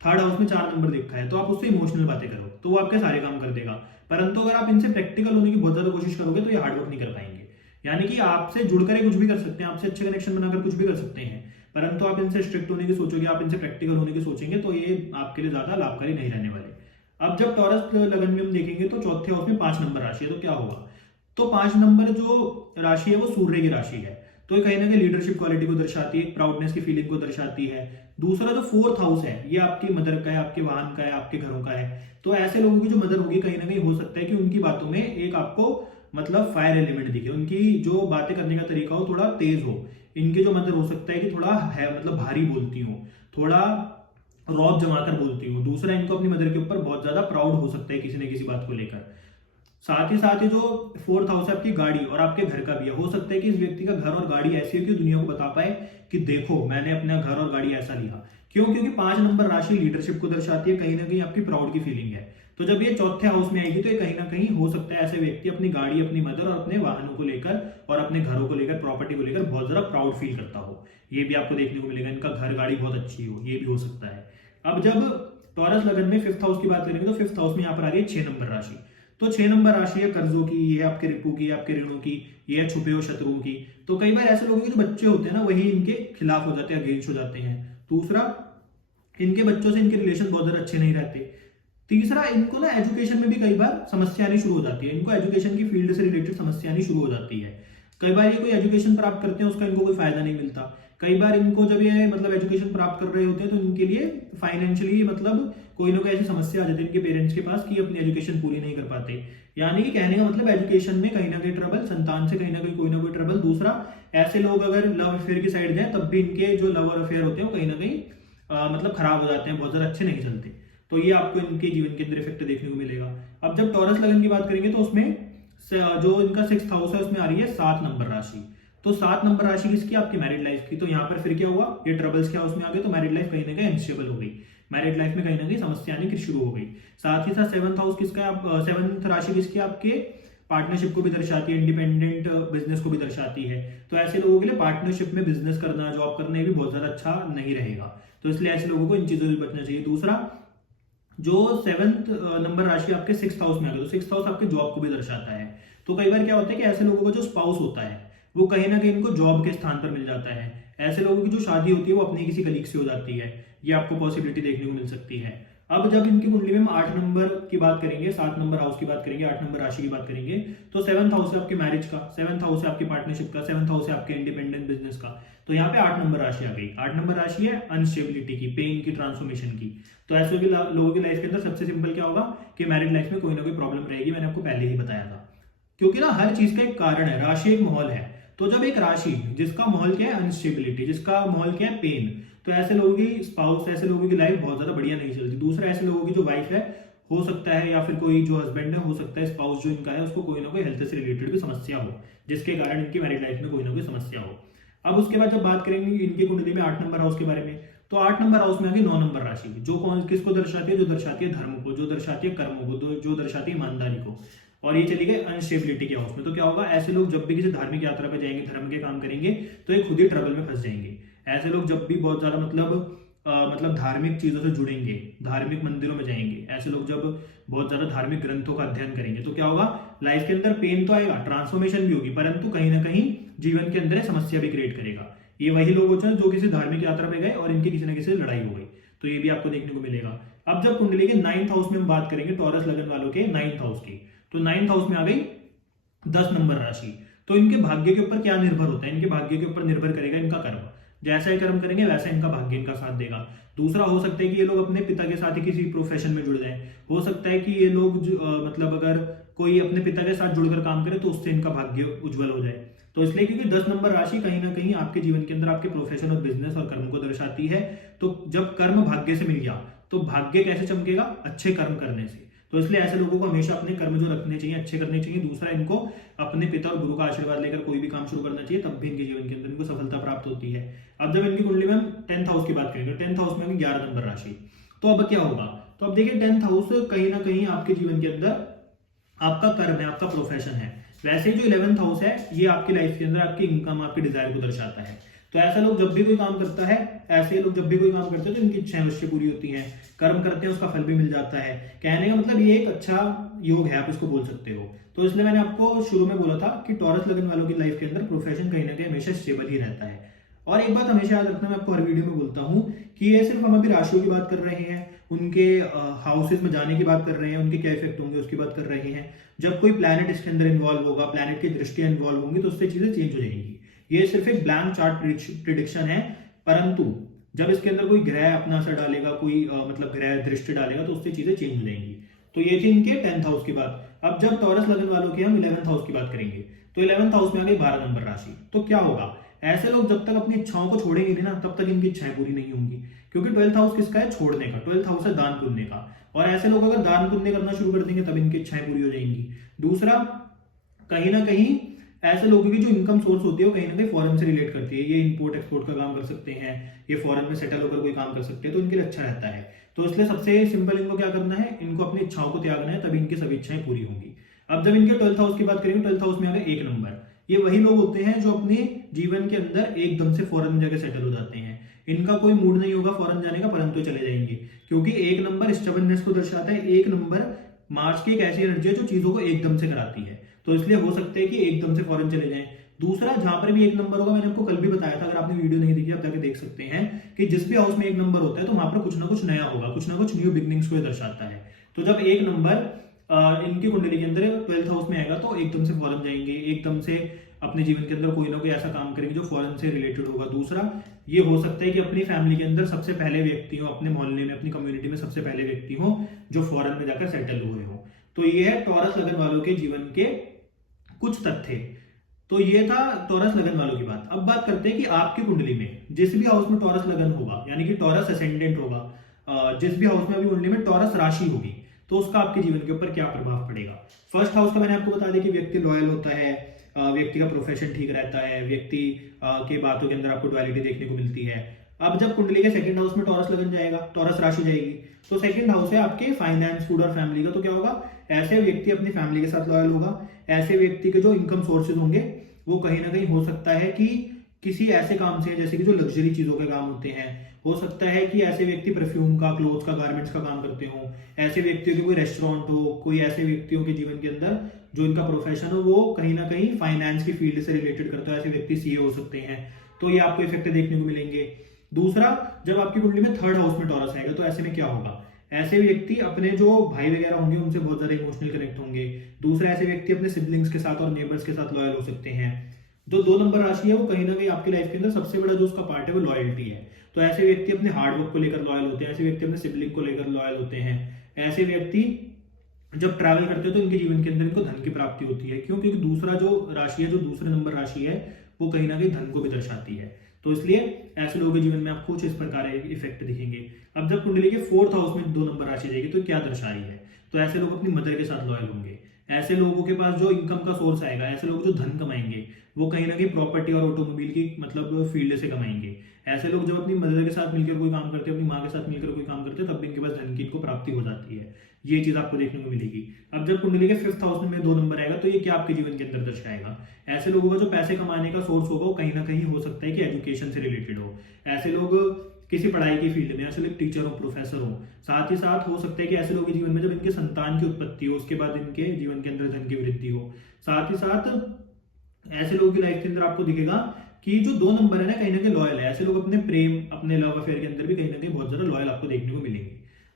थर्ड हाउस में 4 नंबर दिखा है तो आप उससे इमोशनल बातें करो तो वो आपके सारे काम कर देगा। परंतु अगर आप इनसे प्रैक्टिकल होने की बहुत ज्यादा कोशिश करोगे तो ये हार्ड वर्क नहीं कर पाएंगे। यानी कि आपसे जुड़कर कुछ भी कर सकते हैं, आपसे अच्छे कनेक्शन बनाकर कुछ भी कर सकते हैं, परंतु आप इनसे स्ट्रिक्ट होने की सोचोगे, आप इनसे प्रैक्टिकल होने की सोचेंगे तो ये आपके लिए ज्यादा लाभकारी नहीं रहने वाले। अब जब टॉरस लगन में हम देखेंगे तो चौथे हाउस में 5 नंबर राशि है तो क्या होगा? तो 5 नंबर जो राशि है वो सूर्य की राशि है, तो ये कहीं ना कहीं लीडरशिप क्वालिटी को दर्शाती है, प्राउडनेस की फीलिंग को दर्शाती है। दूसरा, जो 4th हाउस है ये आपकी मदर का है, आपके वाहन का है, आपके घरों का है। तो ऐसे लोगों की जो मदर होगी कहीं ना कहीं हो सकता है कि उनकी बातों में एक आपको मतलब फायर एलिमेंट दिखे, उनकी जो बातें करने का तरीका हो थोड़ा तेज हो। इनकी जो मदर हो सकता है कि थोड़ा है मतलब भारी बोलती हो, थोड़ा रौब जमाकर बोलती हो। दूसरा, इनको अपनी मदर के ऊपर बहुत ज्यादा प्राउड हो सकता है किसी न किसी बात को लेकर। साथ ही जो 4th हाउस है आपकी गाड़ी और आपके घर का भी है, हो सकता है कि इस व्यक्ति का घर और गाड़ी ऐसी हो कि दुनिया को बता पाए कि देखो मैंने अपना घर और गाड़ी ऐसा लिया। क्यों? क्योंकि 5 नंबर राशि लीडरशिप को दर्शाती है, कहीं ना कहीं आपकी प्राउड की फीलिंग है। तो जब ये चौथे हाउस में आएगी तो ये कहीं ना कहीं हो सकता है ऐसे व्यक्ति अपनी गाड़ी, अपनी मदर और अपने वाहनों को लेकर और अपने घरों को लेकर, प्रॉपर्टी को लेकर बहुत ज्यादा प्राउड फील करता हो। ये भी आपको देखने को मिलेगा, इनका घर गाड़ी बहुत अच्छी हो, ये भी हो सकता है। अब जब टॉरस लगन में 5th हाउस की बात करेंगे तो 5th हाउस में यहाँ पर आ रही है 6 नंबर राशि। तो 6 नंबर राशि है कर्जों की, ये आपके रिपू की, आपके ऋणों की, ये है छुपे हुए शत्रुओं की। तो कई बार ऐसे लोगों के जो बच्चे होते हैं ना वही इनके खिलाफ हो जाते हैं, अगेंस्ट हो जाते हैं। दूसरा, इनके बच्चों से इनके रिलेशन बहुत ज्यादा अच्छे नहीं रहते। तीसरा, इनको ना एजुकेशन में भी कई बार समस्या आनी शुरू हो जाती है, इनको एजुकेशन की फील्ड से रिलेटेड समस्या आनी शुरू हो जाती है। कई बार ये कोई एजुकेशन प्राप्त करते हैं उसका इनको कोई फायदा नहीं मिलता। कई बार इनको जब ये मतलब एजुकेशन प्राप्त कर रहे होते हैं तो इनके लिए फाइनेंशियली मतलब कोई ना कोई ऐसी समस्या आ जाती है इनके पेरेंट्स के पास कि अपनी एजुकेशन पूरी नहीं कर पाते। यानी कि कहने का मतलब एजुकेशन में कहीं ना कहीं ट्रबल, संतान से कहीं ना कहीं कोई ना कोई ट्रबल। दूसरा, ऐसे लोग अगर लव अफेयर की साइड जाए तब भी इनके जो लव और अफेयर होते हैं वो कहीं ना कहीं मतलब खराब हो जाते हैं, बहुत ज्यादा अच्छे नहीं चलते। तो ये आपको इनके जीवन के अंदर इफेक्ट देखने को मिलेगा। अब जब टॉरस लगन की बात करेंगे तो उसमें जो इनका 6th हाउस है उसमें आ रही है 7 नंबर राशि। तो 7 नंबर राशि किसकी? आपकी मैरिड लाइफ की। तो यहाँ पर फिर क्या हुआ, ये ट्रबल्स क्या उसमें आ गए, तो मैरिड लाइफ कहीं ना कहीं अनस्टेबल हो गई, मैरिड लाइफ में कहीं ना कहीं समस्या आनी शुरू हो गई। साथ ही साथ 7th हाउस किसका है, 7th राशि किसकी? आपके पार्टनरशिप को भी दर्शाती है, इंडिपेंडेंट बिजनेस को भी दर्शाती है। तो ऐसे लोगों के लिए पार्टनरशिप में बिजनेस करना, जॉब करना भी बहुत ज्यादा अच्छा नहीं रहेगा। तो इसलिए ऐसे लोगों को इन चीजों से बचना चाहिए। दूसरा, जो 7th नंबर राशि आपके 6th हाउस में आ गई, तो 6th हाउस आपके जॉब को भी दर्शाता है। तो कई बार क्या होता है कि ऐसे लोगों का जो स्पाउस होता है वो कहीं ना कहीं इनको जॉब के स्थान पर मिल जाता है। ऐसे लोगों की जो शादी होती है वो अपनी किसी कलीग से हो जाती है, ये आपको पॉसिबिलिटी देखने को मिल सकती है। अब जब इनकी कुंडली में हम 8 नंबर की बात करेंगे, 7 नंबर हाउस की बात करेंगे, 8 नंबर राशि की बात करेंगे, तो 7th हाउस है आपके मैरिज का, 7th हाउस है आपकी पार्टनरशिप का, 7th हाउस है आपके इंडिपेंडेंट बिजनेस का। तो यहाँ पे 8 नंबर राशि आ गई। 8 नंबर राशि है अनस्टेबिलिटी की, पेन की, ट्रांसफॉर्मेशन की। तो ऐसे लोगों की लाइफ के अंदर सबसे सिंपल क्या होगा कि मैरिड लाइफ में कोई ना कोई प्रॉब्लम रहेगी, मैंने आपको पहले ही बताया था। क्योंकि ना हर चीज का एक कारण है, राशि एक माहौल है। तो जब एक राशि जिसका माहौल क्या है अनस्टेबिलिटी, जिसका माहौल क्या है पेन, तो ऐसे लोगों की स्पाउस, ऐसे लोगों की लाइफ बहुत ज्यादा बढ़िया नहीं चलती। दूसरा, ऐसे लोगों की जो वाइफ है हो सकता है, या फिर कोई जो हस्बैंड है हो सकता है, स्पाउस जो इनका है उसको कोई ना कोई हेल्थ से रिलेटेड भी समस्या हो, जिसके कारण इनकी मैरिड लाइफ में कोई ना कोई समस्या हो। अब उसके बाद जब बात करेंगे इनके कुंडली में 8 नंबर हाउस के बारे में, तो 8 नंबर हाउस में आ गई 9 नंबर राशि, जो कौन किसको दर्शाती है, जो दर्शाती है धर्म को, जो दर्शाती है कर्मों को, जो दर्शाती है ईमानदारी को। और ये चली गई अनस्टेबिलिटी के हाउस में। तो क्या होगा, ऐसे लोग जब भी किसी धार्मिक यात्रा पे जाएंगे, धर्म के काम करेंगे, तो ये खुद ही ट्रबल में फंस जाएंगे। ऐसे लोग जब भी बहुत ज्यादा मतलब धार्मिक चीजों से जुड़ेंगे, धार्मिक मंदिरों में जाएंगे, ऐसे लोग जब बहुत ज्यादा धार्मिक ग्रंथों का अध्ययन करेंगे, तो क्या होगा, लाइफ के अंदर पेन तो आएगा, ट्रांसफॉर्मेशन भी होगी, परंतु कहीं ना कहीं जीवन के अंदर समस्या भी क्रिएट करेगा। ये वही लोग होते हैं जो किसी धार्मिक यात्रा पे गए और इनकी किसी ना किसी से लड़ाई हो गई, तो ये भी आपको देखने को मिलेगा। अब जब कुंडली के 9th हाउस में हम बात करेंगे, टॉरस लगन वालों के 9th हाउस की, तो 9th हाउस में आ गई 10 नंबर राशि। तो इनके भाग्य के ऊपर क्या निर्भर होता है, इनके भाग्य के ऊपर निर्भर करेगा इनका कर्म। जैसा ही कर्म करेंगे वैसा इनका भाग्य इनका साथ देगा। दूसरा, हो सकता है कि ये लोग अपने पिता के साथ ही किसी प्रोफेशन में जुड़ जाएं। हो सकता है कि ये लोग मतलब अगर कोई अपने पिता के साथ जुड़कर काम करे तो उससे इनका भाग्य उज्जवल हो जाए। तो इसलिए क्योंकि 10 नंबर राशि कहीं ना कहीं आपके जीवन के अंदर आपके प्रोफेशन और बिजनेस और कर्म को दर्शाती है। तो जब कर्म भाग्य से मिल गया तो भाग्य कैसे चमकेगा, अच्छे कर्म करने से। तो इसलिए ऐसे लोगों को हमेशा अपने कर्म जो रखने चाहिए, अच्छे करने चाहिए। दूसरा, इनको अपने पिता और गुरु का आशीर्वाद लेकर कोई भी काम शुरू करना चाहिए, तब भी इनके जीवन के अंदर इनको सफलता प्राप्त होती है। अब जब इनकी कुंडली में हम 10th हाउस की बात करेंगे, 10th हाउस में 11 नंबर राशि, तो अब क्या होगा, तो अब देखिए 10th हाउस कहीं ना कहीं आपके जीवन के अंदर आपका कर्म है, आपका प्रोफेशन है। वैसे जो 11th हाउस है ये आपकी लाइफ के अंदर आपकी इनकम, आपके डिजायर को दर्शाता है। तो ऐसा लोग जब भी कोई काम करता है, ऐसे लोग जब भी कोई काम करते हैं तो इनकी इच्छाएं उससे पूरी होती हैं, कर्म करते हैं उसका फल भी मिल जाता है। कहने का मतलब ये एक अच्छा योग है, आप इसको बोल सकते हो। तो इसलिए मैंने आपको शुरू में बोला था कि टॉरस लगन वालों की लाइफ के अंदर प्रोफेशन कहीं ना कहीं हमेशा स्टेबल ही रहता है। और एक बात हमेशा याद रखना, मैं आपको हर वीडियो में बोलता हूँ कि ये सिर्फ हम अभी राशियों की बात कर रहे हैं, उनके हाउसेस में जाने की बात कर रहे हैं, उनके क्या इफेक्ट होंगे उसकी बात कर रहे हैं। जब कोई प्लैनेट इसके अंदर इन्वॉल्व होगा, प्लैनेट की दृष्टियां इन्वॉल्व होंगी, तो उससे चीजें चेंज हो जाएंगी। ये सिर्फ एक ब्लैंक चार्ट प्रिडिक्शन है, परंतु जब इसके अंदर कोई ग्रह अपना असर डालेगा, कोई मतलब ग्रह दृष्टि डालेगा, तो उससे चीजें चेंज हो जाएंगी। तो ये थी इनके 10th हाउस की बात। अब जब टॉरस लगन वालों की हम 11th हाउस की बात करेंगे, तो 11th हाउस में आ गई 12 नंबर राशि। तो क्या होगा, ऐसे लोग जब तक अपनी इच्छाओं को छोड़ेंगे नहीं ना, तब तक इनकी इच्छाएं पूरी नहीं होंगी। क्योंकि 12th हाउस किसका है, छोड़ने का। 12th हाउस है दान पुण्य का, और ऐसे लोग अगर दान पुण्य करना शुरू कर देंगे तब इनकी इच्छाएं पूरी हो जाएंगी। दूसरा, कहीं ना कहीं ऐसे लोगों की जो इनकम सोर्स होती है वो कहीं ना कहीं फॉरेन से रिलेट करती है। ये इंपोर्ट एक्सपोर्ट का काम कर सकते हैं, ये फॉरेन में सेटल होकर कोई काम कर सकते हैं, तो इनके लिए अच्छा रहता है। तो इसलिए सबसे सिंपल इनको क्या करना है, इनको अपनी इच्छाओं को त्यागना है, तभी इनकी सभी इच्छाएं पूरी होंगी। अब जब इनके 12th हाउस की बात करेंगे, 12th हाउस में आ गए 1 नंबर। ये वही लोग होते हैं जो अपने जीवन के अंदर एकदम से फॉरेन जगह सेटल हो जाते हैं। इनका कोई मूड नहीं होगा फॉरेन जाने का, परंतु चले जाएंगे, क्योंकि 1 नंबर स्टबर्ननेस को दर्शाता है। 1 नंबर मार्स की एक ऐसी एनर्जी है जो चीजों को एकदम से कराती है। तो इसलिए हो सकता है कि एकदम से फॉरेन चले जाएं। दूसरा, जहां पर भी एक नंबर होगा, मैंने आपको कल भी बताया था, अगर आपने वीडियो नहीं देखी आप जाके देख सकते हैं कि जिस भी हाउस में एक नंबर होता है तो वहां पर कुछ ना कुछ नया होगा, कुछ ना कुछ न्यू बिगनिंग्स को दर्शाता है। तो जब एक नंबर इनकी कुंडली के अंदर 12th हाउस में आएगा तो एकदम से फॉरेन जाएंगे, एकदम से अपने जीवन के अंदर कोई ना कोई ऐसा काम करेंगे जो फॉरेन से रिलेटेड होगा। दूसरा, ये हो सकता है कि अपनी फैमिली के अंदर सबसे पहले व्यक्ति हो, अपने मोहल्ले में, अपनी कम्युनिटी में सबसे पहले व्यक्ति हो जो फॉरेन में जाकर सेटल हुए हो। तो ये है टॉरस लगन वालों के जीवन के कुछ तथ्य। तो ये था टॉरस लगन वालों की बात। अब बात करते हैं कि आपकी कुंडली में जिस भी हाउस में टॉरस लगन होगा, यानी कि टॉरस असेंडेंट होगा, जिस भी हाउस में अभी कुंडली में टॉरस राशि होगी, तो उसका आपके जीवन के ऊपर क्या प्रभाव पड़ेगा। फर्स्ट हाउस का मैंने आपको बता दिया कि व्यक्ति लॉयल होता है, व्यक्ति का प्रोफेशन ठीक रहता है, व्यक्ति के बातों के अंदर आपको डुअलिटी देखने को मिलती है। अब जब कुंडली के सेकंड हाउस में टॉरस लगन जाएगा, टॉरस राशि जाएगी, तो सेकंड हाउस है आपके फाइनेंस, फूड और फैमिली का। तो क्या होगा, ऐसे व्यक्ति अपनी फैमिली के साथ लॉयल होगा, ऐसे व्यक्ति के जो इनकम सोर्सेज होंगे वो कहीं ना कहीं हो सकता है कि किसी ऐसे काम से, जैसे कि जो लग्जरी चीजों के काम होते हैं, हो सकता है कि ऐसे व्यक्ति परफ्यूम का, क्लोथ्स का, गारमेंट्स का काम करते हो, ऐसे व्यक्तियों के कोई रेस्टोरेंट हो, कोई ऐसे व्यक्तियों के जीवन के अंदर जो इनका प्रोफेशन हो वो कहीं ना कहीं फाइनेंस की फील्ड से रिलेटेड करता है, ऐसे व्यक्ति सीए हो सकते हैं। तो ये आपको इफेक्ट देखने को मिलेंगे। दूसरा, जब आपकी कुंडली में थर्ड हाउस में टॉरस आएगा तो ऐसे में क्या होगा, ऐसे व्यक्ति अपने जो भाई वगैरह होंगे उनसे बहुत ज्यादा इमोशनल कनेक्ट होंगे। दूसरा, ऐसे व्यक्ति अपने सिबलिंग्स के साथ और नेबर्स के साथ लॉयल हो सकते हैं। जो 2 नंबर राशि है वो कहीं ना कहीं आपकी लाइफ के अंदर सबसे बड़ा जो उसका पार्ट है वो लॉयल्टी है। तो ऐसे व्यक्ति अपने हार्डवर्क को लेकर लॉयल होते हैं, ऐसे व्यक्ति अपने सिबलिंग को लेकर लॉयल होते हैं। ऐसे व्यक्ति जब ट्रैवल करते हैं तो इनके जीवन के अंदर इनको धन की प्राप्ति होती है। क्यों? क्योंकि दूसरा जो राशि है, जो दूसरे नंबर राशि है, वो कहीं ना कहीं धन को भी दर्शाती है। तो इसलिए ऐसे लोगों के जीवन में आपको कुछ इस प्रकार के इफेक्ट दिखेंगे। अब जब कुंडली के 4th हाउस में 2 नंबर राशि जाएगी तो क्या दर्शा रही है, तो ऐसे लोग अपनी मदर के साथ लॉयल होंगे। ऐसे लोगों के पास जो इनकम का सोर्स आएगा, ऐसे लोग जो धन कमाएंगे वो कहीं ना कहीं प्रॉपर्टी और ऑटोमोबाइल की मतलब फील्ड से कमाएंगे। ऐसे लोग जब अपनी मदर के साथ मिलकर कोई काम करते हैं, अपनी माँ के साथ मिलकर कोई काम करते हैं, तब भी इनके पास धन की इनको प्राप्ति हो जाती है। ये चीज आपको देखने को मिलेगी। अब जब कुंडली के 5th हाउस में 2 नंबर आएगा तो ये क्या आपके जीवन के अंदर दर्शाएगा, ऐसे लोगों का जो पैसे कमाने का सोर्स होगा वो कहीं ना कहीं हो सकता है कि एजुकेशन से रिलेटेड हो। ऐसे लोग किसी पढ़ाई की फील्ड में, ऐसे लोग टीचर हो, प्रोफेसर हो। साथ ही साथ हो सकता है कि ऐसे लोगों के जीवन में जब इनके संतान की उत्पत्ति हो उसके बाद इनके जीवन के अंदर धन की वृद्धि हो। साथ ही साथ ऐसे लोगों की लाइफ के अंदर आपको दिखेगा कि जो 2 नंबर है ना, कहीं ना कहीं लॉयल है। ऐसे लोग अपने प्रेम, अपने लव अफेयर के अंदर भी कहीं ना कहीं बहुत ज्यादा लॉयल आपको देखने को मिलेंगे।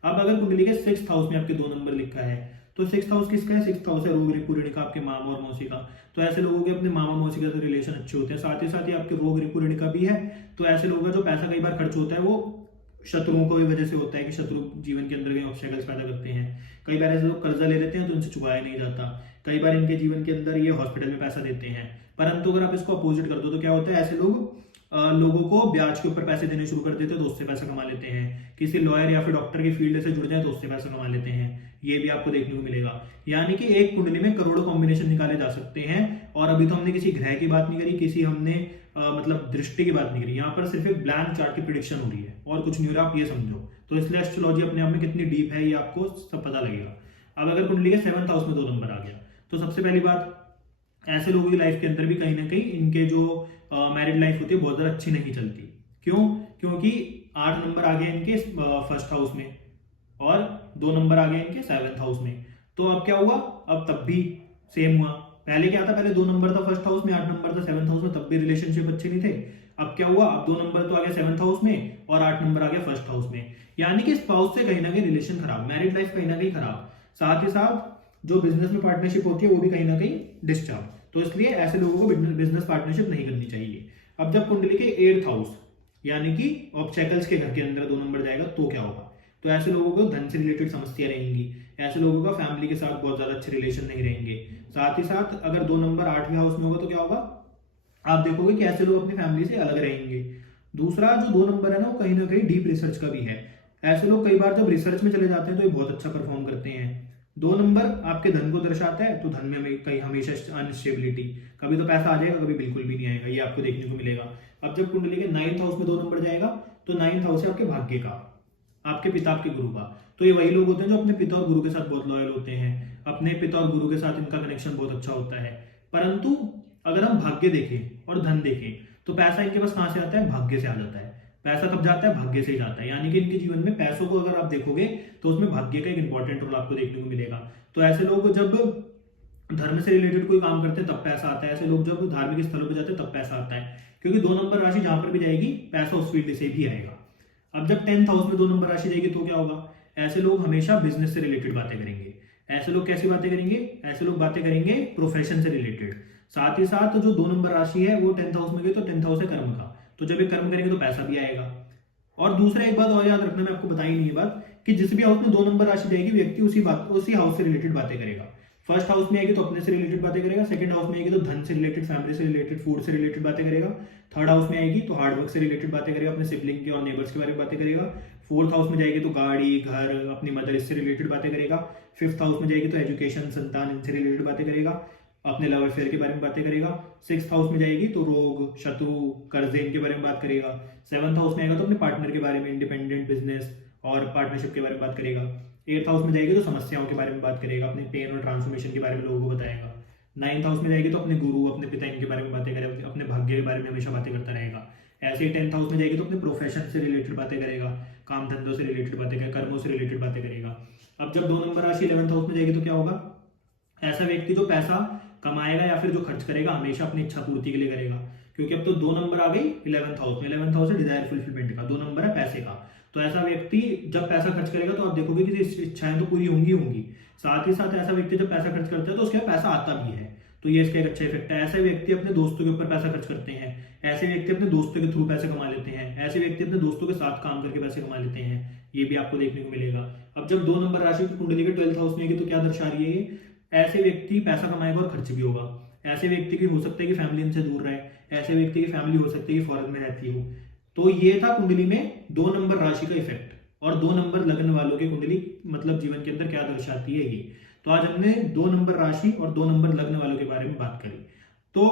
अब अगर कुंडली के 6th हाउस में आपके 2 नंबर लिखा है तो 6th हाउस किसका है? 6th हाउस है रोग ऋण का, आपके मामा और मौसी का। तो ऐसे लोगों के अपने मामा मौसी का रिलेशन अच्छे होते हैं। साथ ही आपके रोग ऋण का भी है। तो ऐसे लोगों का जो पैसा कई बार खर्च होता है वो शत्रुओं की वजह से होता है कि शत्रु जीवन के अंदर कहीं ऑब्स्टेकल्स पैदा करते हैं। कई बार ऐसे लोग कर्जा ले लेते हैं तो उनसे चुकाया नहीं जाता। कई बार इनके जीवन के अंदर ये हॉस्पिटल में पैसा देते हैं। परंतु अगर आप इसको अपोजिट कर दो तो क्या होता है, ऐसे लोग लोगों को ब्याज के ऊपर पैसे देने शुरू कर देते हैं तो उससे पैसा कमा लेते हैं। किसी लॉयर या फिर डॉक्टर की फील्ड से जुड़ जाए तो उससे पैसा कमा लेते हैं। ये भी आपको देखने को मिलेगा। यानी कि एक कुंडली में करोड़ों कॉम्बिनेशन निकाले जा सकते हैं। और अभी तो हमने किसी ग्रह की बात नहीं करी, किसी हमने मतलब दृष्टि की बात नहीं करी। यहाँ पर सिर्फ एक ब्लैंक चार्ट की प्रिडिक्शन हो रही है और कुछ नहीं हो रहा, आप ये समझो। तो इसलिए एस्ट्रोलॉजी अपने आप में कितनी डीप है ये आपको सब पता लगेगा। अब अगर कुंडली के 7th हाउस में 2 नंबर आ गया तो सबसे पहली बात, ऐसे लोगों की लाइफ के अंदर भी कहीं ना कहीं इनके जो मैरिड लाइफ होती है बहुत ज्यादा अच्छी नहीं चलती। क्यों? क्योंकि 8 नंबर आ गया इनके 1st हाउस में और 2 नंबर आ गए इनके 7th हाउस में। तो अब क्या हुआ, अब तब भी सेम हुआ। पहले क्या था, पहले 2 नंबर था 1st हाउस में, 8 नंबर था 7th हाउस में, तब भी रिलेशनशिप अच्छे नहीं थे। अब क्या हुआ, अब 2 नंबर तो आ गया 7th हाउस में और 8 नंबर आ गया 1st हाउस में। यानी कि स्पाउस से कहीं ना कहीं रिलेशन खराब, मैरिड लाइफ कहीं ना कहीं खराब। साथ ही साथ जो बिजनेस में पार्टनरशिप होती है वो भी कहीं ना कहीं डिस्टर्ब। तो इसलिए ऐसे लोगों को बिजनेस पार्टनरशिप नहीं करनी चाहिए। अब जब कुंडली के 8th हाउस यानी कि ऑब्स्टेकल्स के घर के अंदर 2 नंबर जाएगा तो क्या होगा, तो ऐसे लोगों को धन से रिलेटेड समस्या रहेंगी। ऐसे लोगों का फैमिली के साथ बहुत ज्यादा अच्छे रिलेशन नहीं रहेंगे। साथ ही साथ अगर 2 नंबर 8वें हाउस में होगा तो क्या होगा, आप देखोगे कि ऐसे लोग अपनी फैमिली से अलग रहेंगे। दूसरा, जो 2 नंबर है ना वो कहीं ना कहीं डीप रिसर्च का भी है। ऐसे लोग कई बार जब रिसर्च में चले जाते हैं तो ये बहुत अच्छा परफॉर्म करते हैं। 2 नंबर आपके धन को दर्शाता है, तो धन में कहीं हमेशा अनस्टेबिलिटी, कभी तो पैसा आ जाएगा, कभी बिल्कुल भी नहीं आएगा, ये आपको देखने को मिलेगा। अब जब कुंडली के 9th हाउस में 2 नंबर जाएगा तो 9th हाउस है आपके भाग्य का, आपके पिता, आपके गुरु का। तो ये वही लोग होते हैं जो अपने पिता और गुरु के साथ बहुत लॉयल होते हैं। अपने पिता और गुरु के साथ इनका कनेक्शन बहुत अच्छा होता है। परंतु अगर हम भाग्य देखें और धन देखें तो पैसा इनके पास कहां से आता है, भाग्य से आ जाता है। पैसा कब जाता है, भाग्य से ही जाता है। यानी कि इनके जीवन में पैसों को अगर आप देखोगे तो उसमें भाग्य का एक इंपॉर्टेंट रोल आपको देखने को मिलेगा। तो ऐसे लोग जब धर्म से रिलेटेड कोई काम करते हैं तब पैसा आता है। ऐसे लोग जब धार्मिक स्थलों पर जाते हैं तब पैसा आता है, क्योंकि 2 नंबर राशि जहां पर भी जाएगी पैसा उस फील्ड से भी आएगा। अब जब 10th हाउस में 2 नंबर राशि जाएगी तो क्या होगा? ऐसे लोग हमेशा बिजनेस से रिलेटेड बातें करेंगे। ऐसे लोग कैसी बातें करेंगे? ऐसे लोग बातें करेंगे प्रोफेशन से रिलेटेड। साथ ही साथ जो 2 नंबर राशि है वो 10th हाउस में गई, तो 10th हाउस है कर्म का, तो जब ये कर्म करेंगे तो पैसा भी आएगा। और दूसरा एक बात और याद रखना, मैं आपको बताई नहीं ये बात, कि जिस भी हाउस में 2 नंबर राशि जाएगी व्यक्ति उसी हाउस से रिलेटेड बातें करेगा। फर्स्ट हाउस में आएगी तो अपने से रिलेटेड बातें करेगा, सेकंड हाउस में आएगी तो धन से रिलेटेड, फैमिली से रिलेटेड, फूड से रिलेटेड बातें करेगा, थर्ड हाउस में आएगी तो हार्डवर्क से रिलेटेड बातें करेगा, अपने सिबलिंग के और नेबर्स के बारे में बातें करेगा, फोर्थ हाउस में जाएगी तो गाड़ी, घर, अपनी मदर, इससे रिलेटेड बातें करेगा, फिफ्थ हाउस में जाएगी तो एजुकेशन, संतान, इनसे रिलेटेड बातें करेगा, अपने लव अफेयर के बारे में बातें करेगा, सिक्स्थ हाउस में जाएगी तो रोग, शत्रु, कर्जे, इनके बारे में बात करेगा, सेवंथ हाउस में आएगा तो अपने पार्टनर के बारे में, इंडिपेंडेंट बिजनेस और पार्टनरशिप के बारे में बात करेगा, एट्थ हाउस में जाएगी तो समस्याओं के बारे में बात करेगा, अपने पेन और ट्रांसफॉर्मेशन के बारे में लोगों को बताएगा, नाइन्थ हाउस में जाएगी तो अपने गुरु, अपने पिता, इनके बारे में बातें करेगा, अपने भाग्य के बारे में हमेशा बातें करता रहेगा। ऐसे ही 10th हाउस में जाएगी तो अपने प्रोफेशन से रिलेटेड बातें करेगा, काम धंधों से रिलेटेड बातें करेगा, कर्मों से रिलेटेड बातें करेगा। अब जब 2 नंबर राशि 11th हाउस में जाएगी तो क्या होगा? ऐसा व्यक्ति जो पैसा कमाएगा या फिर जो खर्च करेगा हमेशा अपनी इच्छा पूर्ति के लिए करेगा, क्योंकि अब तो 2 नंबर आ गई 11th हाउस में। 11th हाउस है डिजायर फुलफिलमेंट का, 2 नंबर है पैसे का। तो ऐसा व्यक्ति जब पैसा खर्च करेगा तो आप देखोगे कि इच्छाएं तो पूरी होंगी होंगी, साथ ही साथ ऐसा व्यक्ति जब पैसा खर्च करता है तो उसके पास पैसा आता भी है, तो ये इसका एक अच्छा इफेक्ट है। ऐसे व्यक्ति अपने दोस्तों के ऊपर पैसा खर्च करते हैं, ऐसे व्यक्ति अपने दोस्तों के थ्रू पैसे कमा लेते हैं, ऐसे व्यक्ति अपने दोस्तों के साथ काम करके पैसे कमा लेते हैं, ये भी आपको देखने को मिलेगा। अब जब 2 नंबर राशि की कुंडली के 12th हाउस में आएगी तो क्या दर्शा रही है ये? ऐसे व्यक्ति पैसा कमाएगा और खर्च भी होगा। ऐसे व्यक्ति की हो सकता है कि फैमिली इनसे दूर रहे, ऐसे व्यक्ति की फैमिली हो सकती है कि फॉरेन में रहती हो। तो ये था कुंडली में 2 नंबर राशि का इफेक्ट, और 2 नंबर लग्न वालों की कुंडली मतलब जीवन के अंदर क्या दर्शाती है ये। तो आज हमने 2 नंबर राशि और 2 नंबर लग्न वालों के बारे में बात करी। तो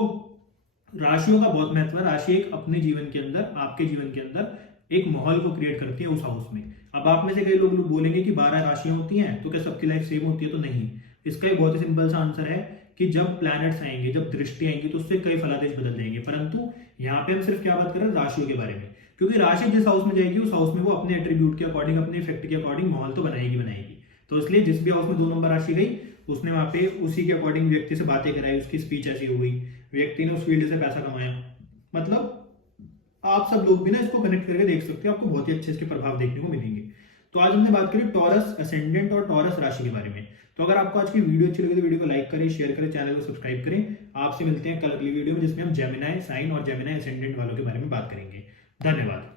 राशियों का बहुत महत्व है। राशि एक अपने जीवन के अंदर, आपके जीवन के अंदर एक माहौल को क्रिएट करती है उस हाउस में। अब आप में से कई लोग बोलेंगे कि 12 राशियां होती हैं तो क्या सबकी लाइफ सेम होती है? तो नहीं। इसका एक बहुत ही सिंपल सा आंसर है कि जब प्लैनेट्स आएंगे, जब दृष्टि आएंगी तो उससे कई फलादेश बदल जाएंगे, परंतु यहाँ पे हम सिर्फ क्या बात कर रहे हैं? राशियों के बारे में। क्योंकि राशि जिस हाउस में जाएगी उस हाउस में वो अपने एट्रीब्यूट के अकॉर्डिंग, अपने इफेक्ट के अकॉर्डिंग माहौल तो बनाएगी। तो इसलिए जिस भी हाउस में 2 नंबर राशि गई उसने वहां पे उसी के अकॉर्डिंग व्यक्ति से बातें कराई, उसकी स्पीच ऐसी हो गई, व्यक्ति ने उस फील्ड से पैसा कमाया। मतलब आप सब लोग भी ना इसको कनेक्ट करके देख सकते हो, आपको बहुत ही अच्छे इसके प्रभाव देखने को मिलेंगे। तो आज हमने बात करी टॉरस असेंडेंट और टॉरस राशि के बारे में। तो अगर आपको आज की वीडियो अच्छी लगी तो वीडियो को लाइक करें, शेयर करें, चैनल को सब्सक्राइब करें। आपसे मिलते हैं कल अगली वीडियो में जिसमें हम जेमिनी साइन और जेमिनी असेंडेंट वालों के बारे में बात करेंगे। धन्यवाद।